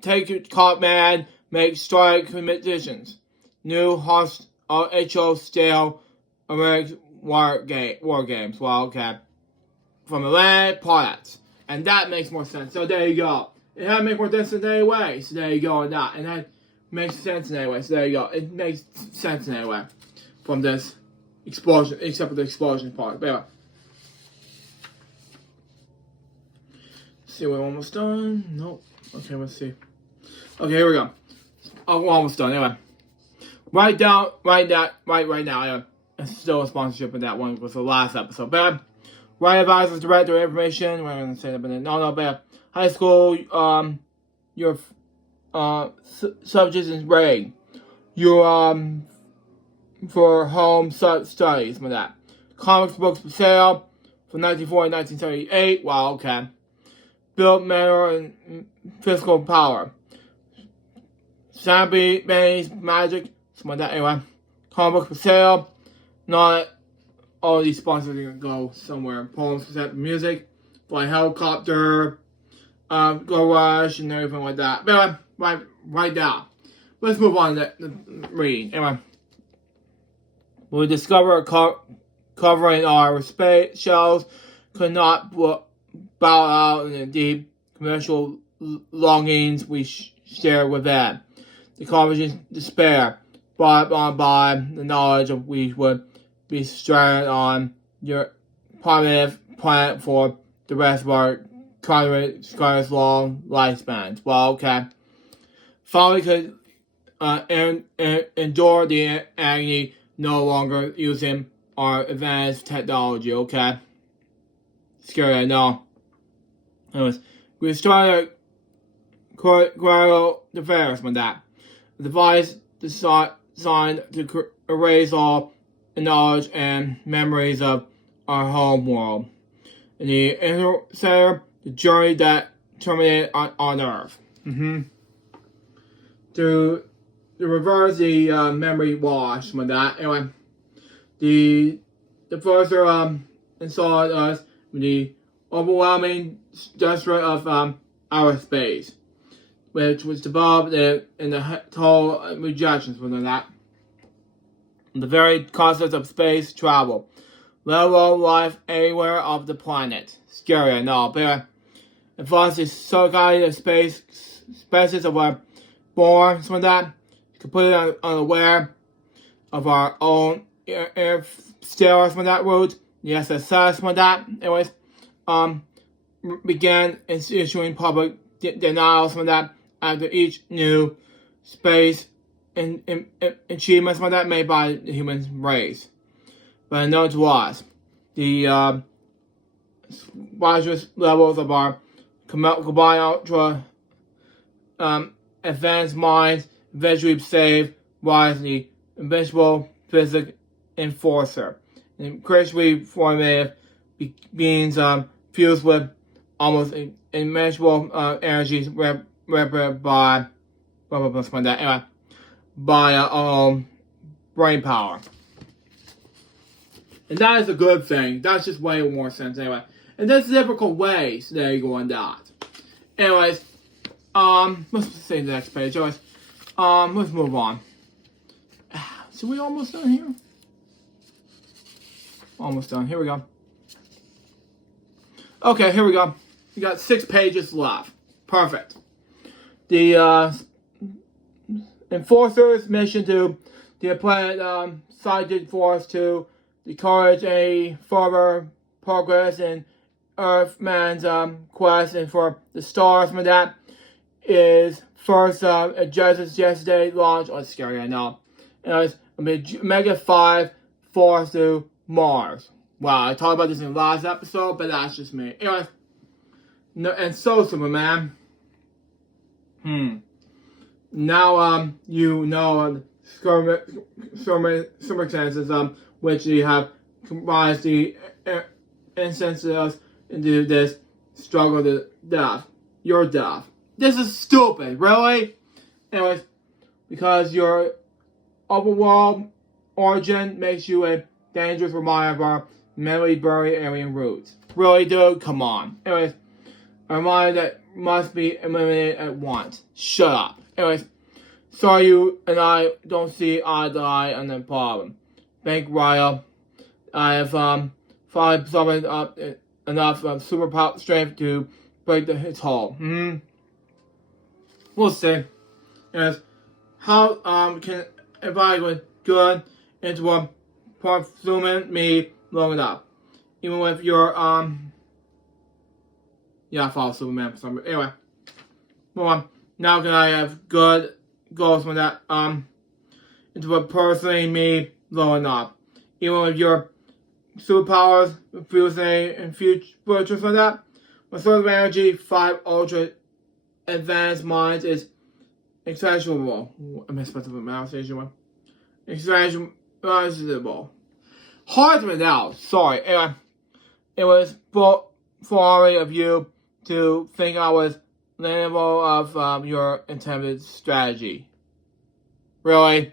Take your cop man, make strike competitions. New HO style American war games. Well, okay. From Atlantic products. And that makes more sense. So there you go. It had to make more sense in any way. So there you go on that. And that makes sense in any way. So there you go. It makes sense in any way. From this explosion, except for the explosion part. But anyway. See, we're almost done. Nope. Okay, let's see. Okay, here we go. Oh, we're almost done. Anyway. Right now. Anyway. It's still a sponsorship in that one. Was the last episode. But right advisors, director information. We're going to say that, but no, but high school, your subjects in grade. Your, for home studies, with that. Comics books for sale from 1940 1978. Wow, okay. Build matter and physical power. Zombie, Benny's, magic, something like that. Anyway, comic books for sale. Not all these sponsors are gonna go somewhere. Poems for music, like helicopter, Go Rush, and everything like that. But anyway, right now, let's move on to the reading. Anyway, we discover covering our space shells could not bow out in the deep commercial longings we share with them. The conversation despair, brought on by the knowledge of we would be stranded on your primitive planet for the rest of our country's long lifespans. Well, okay. Finally could endure the agony no longer using our advanced technology, okay? Scary, I know. Anyways, we started critical affairs with that. The device designed to erase all knowledge and memories of our home world. In the intercenter, the journey that terminated on Earth. To reverse the memory wash with that. Anyway, the further installed us with the overwhelming destruction of our space, which was developed in the total rejections within that. The very concept of space travel. Level life anywhere of the planet. Scary, I know, but and for us, it's so guided the spaces of our born, some of that, completely unaware of our own air stairs from that route, the SSS from that, anyways, began issuing public denials from that after each new space and achievements from that made by the human race. But unknown to us, the largest levels of our combined ultra advanced minds eventually save rise the invincible physics enforcer. And incredibly formative beings fused with almost immeasurable energies represented by blah blah blah something like that. Anyway, by brain power. And that is a good thing. That's just way more sense anyway. And there's difficult ways there you go on that. Anyways, let's see the next page. Anyways, let's move on. So we almost done here? Almost done. Here we go. Okay, here we go. We got 6 pages left. Perfect. The Enforcer's mission to the planet scientific force to encourage a further progress in Earthman's quest and for the stars from that is first addresses yesterday launch. Oh, it's scary, I know. And it's Omega 5 force to Mars. Wow, I talked about this in the last episode, but that's just me. Anyway, no, and so Superman. Now you know circumstances which you have combined the instances into this struggle to death. Your death. This is stupid, really? Anyways, because your overworld origin makes you a dangerous reminder of our mentally buried alien roots. Really, dude? Come on. Anyways, a reminder that must be eliminated at once. Shut up. Anyways, sorry you and I don't see eye to eye on the problem. Bank Ryle, I have finally summoned up enough super strength to break his hull. We'll see. Anyways, how can evaluate good into a pursuing me long enough? Even with your yeah, I follow Superman for some reason. Anyway, move on. Now can I have good goals for that into a pursuing me long enough? Even with your superpowers, fusing and future for that. My source of energy, 5 ultra advanced minds is exceptional. I misspelled the pronunciation one. Exceptional. Hard to pronounce. Sorry. Anyway, it was folly of you to think I was level of your intended strategy. Really?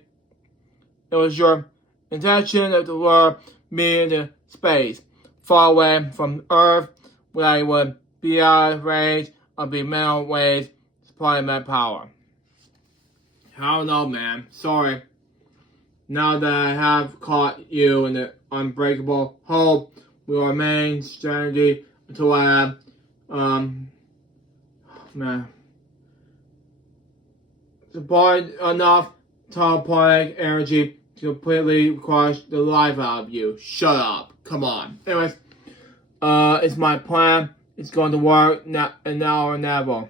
It was your intention to lure me into space, far away from Earth, where I would be out of range of the mental waves supplying my power. I don't know, man. Sorry. Now that I have caught you in the unbreakable hold, we will remain strategy until I have, supplied enough telepathic energy to completely crush the life out of you. Shut up. Come on. Anyways, it's my plan. It's going to work now or never.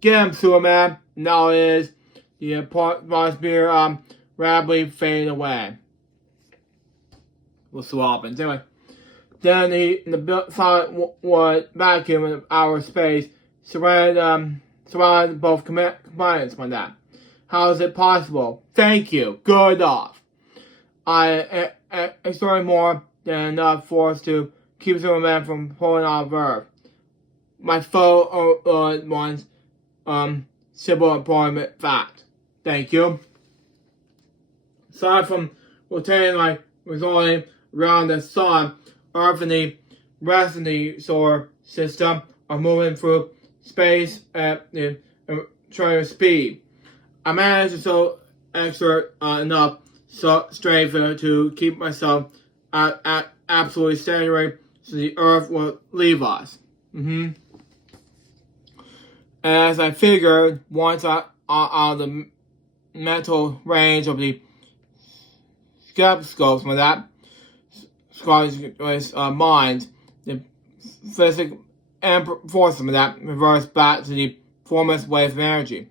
Get him, Superman. Now it is. The atmosphere rapidly fading away. We'll see what happens. Anyway, then the solid vacuum of our space surrounded both components by that. How is it possible? Thank you. Good enough. I exerted more than enough force to keep Superman from pulling off Earth. My foe one's simple employment fact. Thank you. Aside from rotating like resolving around the sun, Earth and the rest of the solar system are moving through space at the tremendous speed. I managed to so exert enough strength to keep myself at absolutely stationary so the Earth will leave us. As I figured, once out of the mental range of the skepticals with that mind, the physical force of that reverse back to the formless wave of energy.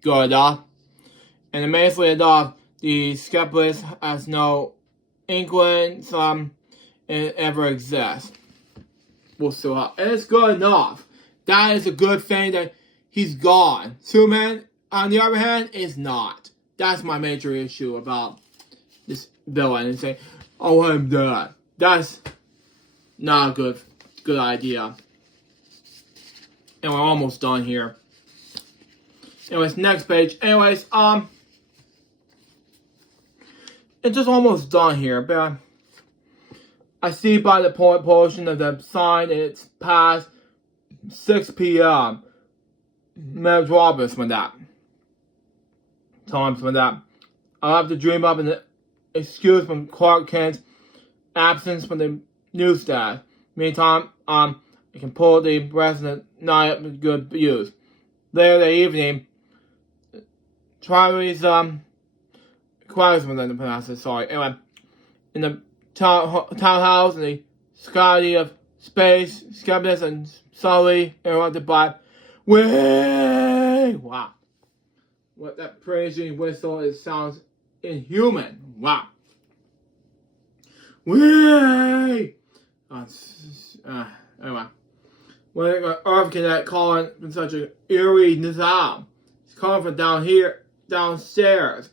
Good enough. And amazingly enough, the skeptic has no inkling it ever exists. We'll see how. And it's good enough. That is a good thing that he's gone. Superman, on the other hand, is not. That's my major issue about this villain. And saying, oh, I'm dead. That's not a good idea. And we're almost done here. Anyways, next page. Anyways, it's just almost done here, but I see by the portion of the sign it's past 6 p.m. Ms. Roberts with that. Times with that. I'll have to dream up an excuse from Clark Kent's absence from the newsstand. Meantime, I can pull the rest of the night up with good use. Later that evening, Charlie's quiet with the process. Sorry. Anyway, in the townhouse in the sky of space, skeptics and Sully interrupted by, "Way!" Wow. What that praising whistle is sounds inhuman. Wow. Way! Anyway. When Earth can call in such an eerie sound, it's calling from downstairs.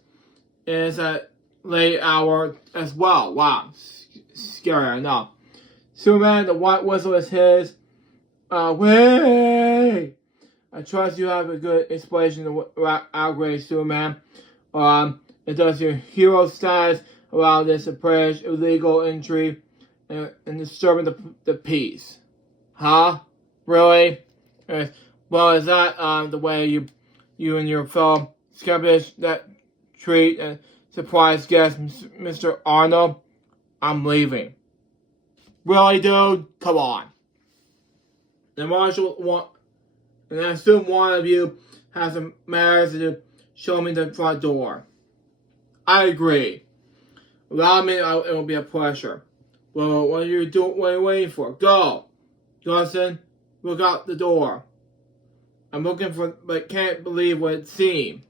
And it's at late hour as well. Wow. Scary, I know. Superman, the white whistle is his. Way! I trust you have a good explanation of outrage, Superman. It does your hero status around this approach, illegal entry, and disturbing the peace. Huh? Really? Well, is that the way you and your fellow skeptics that treat and surprise guest, Mr. Arnold? I'm leaving. Really, dude? Come on. And Marshall and I assume one of you has some manners to show me the front door. I agree. Allow me, it will be a pleasure. Well, what are you waiting for? Go. Johnson, look out the door. I'm looking for, but can't believe what it seemed.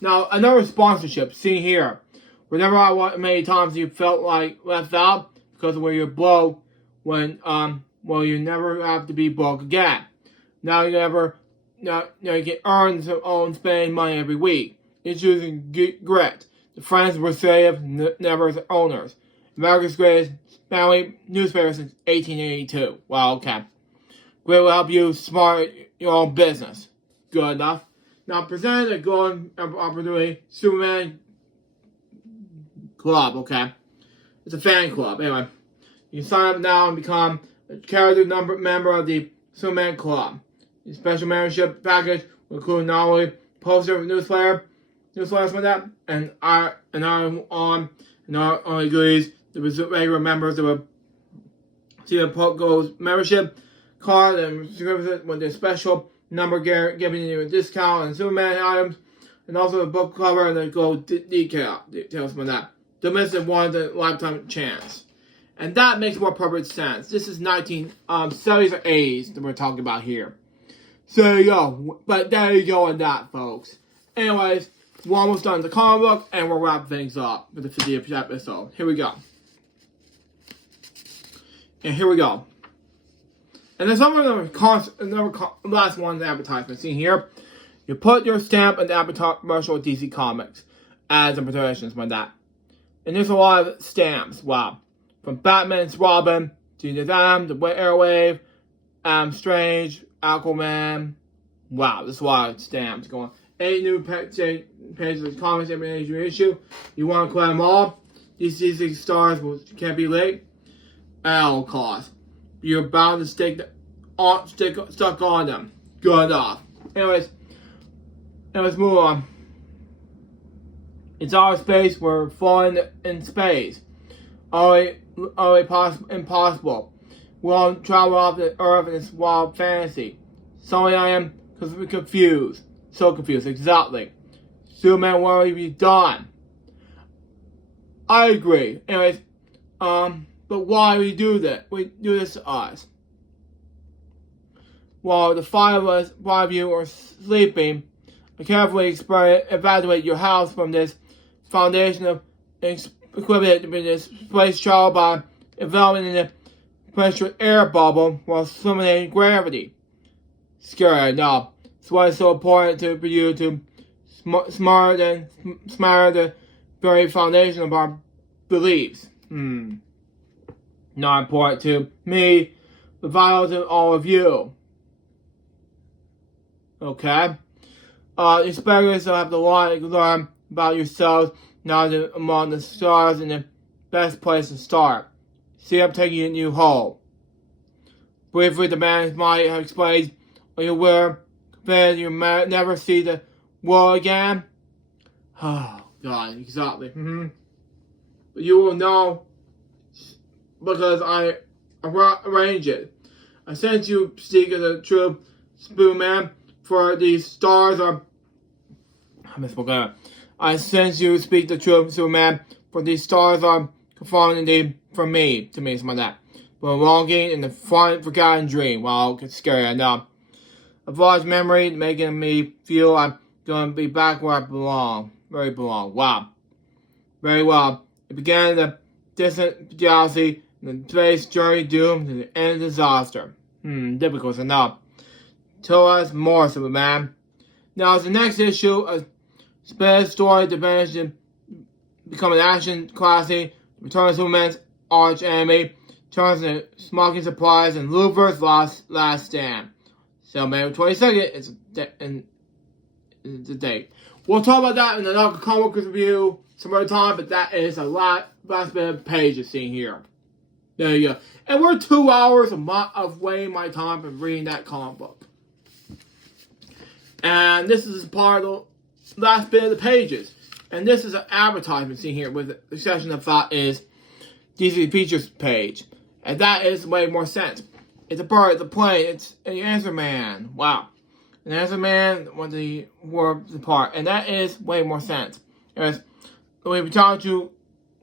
Now, another sponsorship. See here. Whenever I want, many times you felt like left out because of where you're broke, when you never have to be broke again. Now you can earn some own spending money every week. It's using grit. The friends were saved, never as owners. America's greatest family newspaper since 1882. Well, okay. Grit will help you start your own business. Good enough. Now, presented a golden opportunity, Superman Club, okay? It's a fan club. Anyway, you can sign up now and become a character member of the Superman Club. The special membership package will include not only poster, newsletters with that, and not only goodies, the regular members of a Goes membership card and services with a special number giving you a discount on Superman items, and also the book cover and the gold details from that. Don't miss a once-in-a-lifetime chance. And that makes more perfect sense. This is 1970s or 80s that we're talking about here. So there you go. But there you go on that, folks. Anyways, we're almost done with the comic book, and we'll wrap things up with the 50th episode. Here we go. And here we go. And there's another last one, the advertisement. See here? You put your stamp in the advertisement commercial with DC Comics. Ads and promotions like that. And there's a lot of stamps. Wow. From Batman's Robin, to Shazam, the Airwave, Strange, Aquaman. Wow, there's a lot of stamps going on. 8 new pages of comics every issue. You want to collect them all? These 6 stars can't be late. At all costs. You're bound to stuck on them. Good enough. Anyways, move on. It's our space. We're falling in space. Only impossible. We'll travel off the Earth in this wild fantasy. Sorry I am, because we're confused. So confused, exactly. Superman, what have you done? I agree. Anyways, but why do we do that? We do this to us. While the 5 of you are sleeping, carefully evaluate your house from this foundation of equipment to displace child by enveloping in a pressure air bubble while eliminating gravity. Scary, no. That's why it's so important for you to smarter the very foundation of our beliefs. Not important to me, but vital to all of you. Okay? These spectators have the lot to learn about yourselves now that among the stars and the best place to start. See, I'm taking a new hole. Briefly, the man might have explained, are you aware that you may never see the world again? Oh, God, exactly. But you will know because I arranged it. I sent you seek the true Spoonman for these stars are. I misforgot. I sent you speak the truth, Superman, for these stars are conforming indeed from me, to me, something like that. But longing in the forgotten dream. Wow, it's scary, I know. A large memory making me feel I'm going to be back where I belong. Very belong. Wow. Very well. It began in the distant galaxy, and the space journey doomed to the end of disaster. Difficult enough. Tell us more, Superman. Now, as the next issue, a space story develops to become an action classic, returns Superman's arch enemy, turns into smoking supplies, and Luthor's last stand. So, May 22nd is the date. We'll talk about that in another comic review some other time, but that is a last bit of pages seen here. There you go. And we're 2 hours of wasting my time for reading that comic book. And this is part of the last bit of the pages. And this is an advertisement seen here with the section of thought is DC Features page. And that is way more sense. It's a bird, it's a plane, it's an answer man. Wow. An answer man when the words apart. And that is way more sense. Anyways, we try to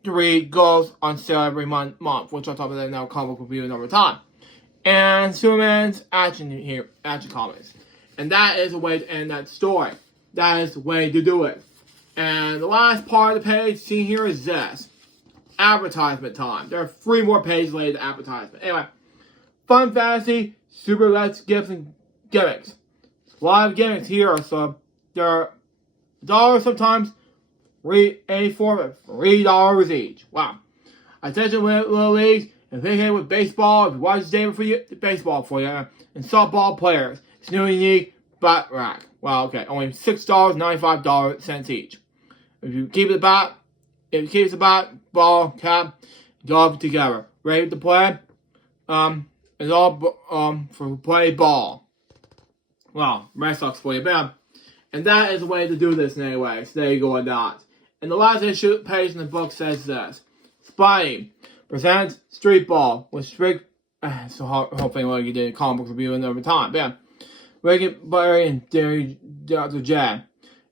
read goes on sale every month, which I'll talk about that in our comic review another time. And Superman's action comics. And that is a way to end that story. That is the way to do it. And the last part of the page seen here is this. Advertisement time. There are 3 more pages later to advertisement. Anyway. Fun fantasy, super lets gifts and gimmicks. A lot of gimmicks here, so they're $1 sometimes, $3.84 but $3 each. Wow. Attention with Little Leagues and big hit with baseball. If you watch the for you, baseball for you, and softball players. It's new and unique bat rack. Well, okay, only $6.95 each. If you keep the bat, ball, cap, dog together. Ready to play? It's all for play ball. Well, Red Sox play bam. And that is the way to do this anyway. So there you go on that. And the last issue page in the book says this. Spidey presents Street Ball with strict so hopefully you did a comic book review another time. Bam. Rick Barry and Dr. J.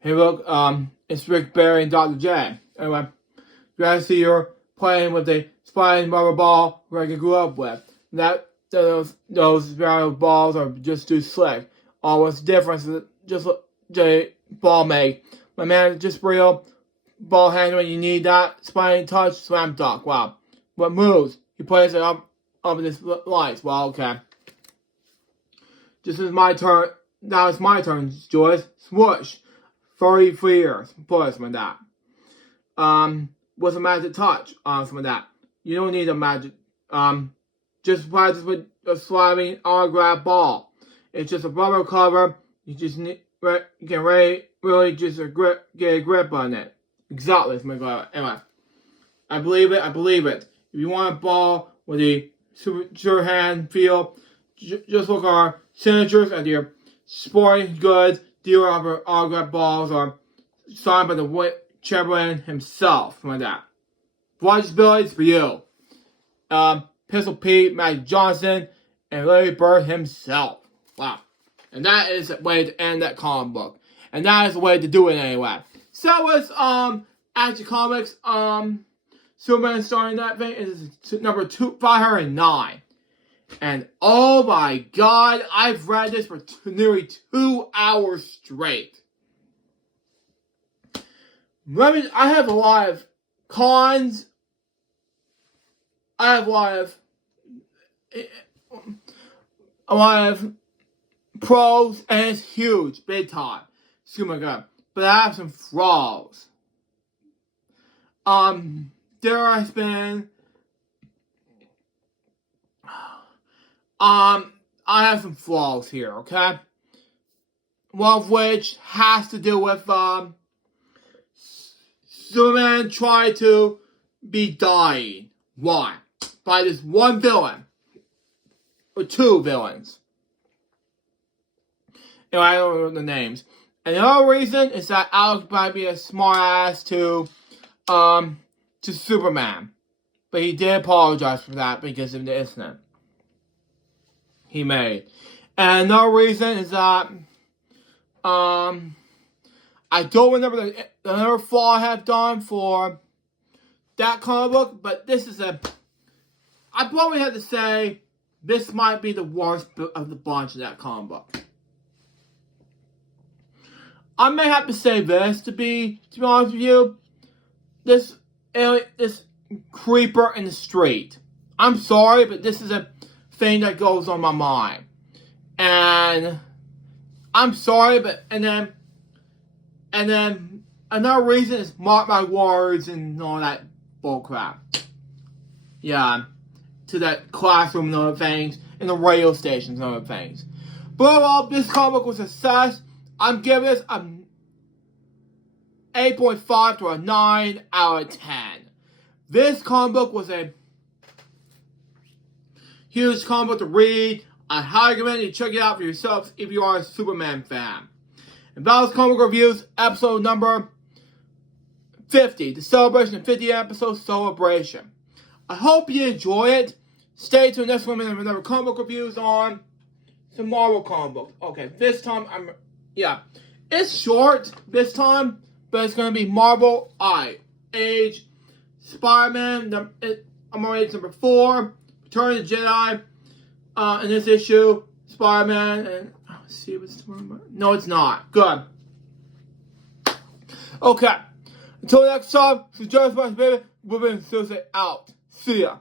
Hey look, it's Rick Barry and Dr. J. Anyway, you guys see you're playing with the Spidey rubber ball Rick grew up with. Those rubber balls are just too slick. What's the difference? Just J ball make. My man, just real ball handling. You need that Spidey touch slam dunk. Wow. What moves? He plays it up in his lights. Well, okay. Just as my turn. Now it's my turn, Joyce. Swoosh. 33 years. Plus with that. What's a magic touch? Some of that. You don't need a magic. Just practice with a sliding autograph ball. It's just a rubber cover. You just need, you can really just get a grip on it. Exactly. It's my glove. Anyway, I believe it. If you want a ball with a super hand feel, just look at our signatures at your sporting goods dealer of our autograph balls are signed by the Chamberlain himself. Something like that. Watchability for you. Pistol Pete, Matt Johnson, and Larry Bird himself. Wow. And that is the way to end that comic book. And that is the way to do it anyway. So that was Action Comics Superman starting that thing is number 509. And oh my god, I've read this for nearly 2 hours straight. I have a lot of cons. I have a lot of pros, and it's huge, big time. Excuse my god. But I have some flaws. There has been I have some flaws here, okay? one of which has to do with Superman trying to be dying. Why? By this one villain. Or two villains. I don't know the names. And the other reason is that Alex might be a smart ass to Superman. But he did apologize for that because of the incident he made. And another reason is that I don't remember another flaw I have done for that comic book, but this is I probably have to say this might be the worst of the bunch of that comic book. I may have to say this to be honest with you. This creeper in the street. I'm sorry, but this is a thing that goes on my mind. And I'm sorry, but and then another reason is mark my words and all that bullcrap. Yeah. To that classroom and other things, and the radio stations and other things. But overall, this comic book was a success. I'm giving this a 8.5 to a 9 out of 10. This comic book was a huge comic book to read. I highly recommend you check it out for yourselves if you are a Superman fan. And Val's Comic Reviews, episode number 50, the celebration of 50th episode celebration. I hope you enjoy it. Stay tuned next one with another comic book reviews on some Marvel comic books. Okay, this time it's short this time, but it's going to be Marvel Age, Spider-Man, I'm Age number 4, Return of the Jedi, in this issue, Spider-Man, and, let's see if it's, no it's not, good. Okay, until next time, this is Joe's Baby, we've been Suicide out. See ya.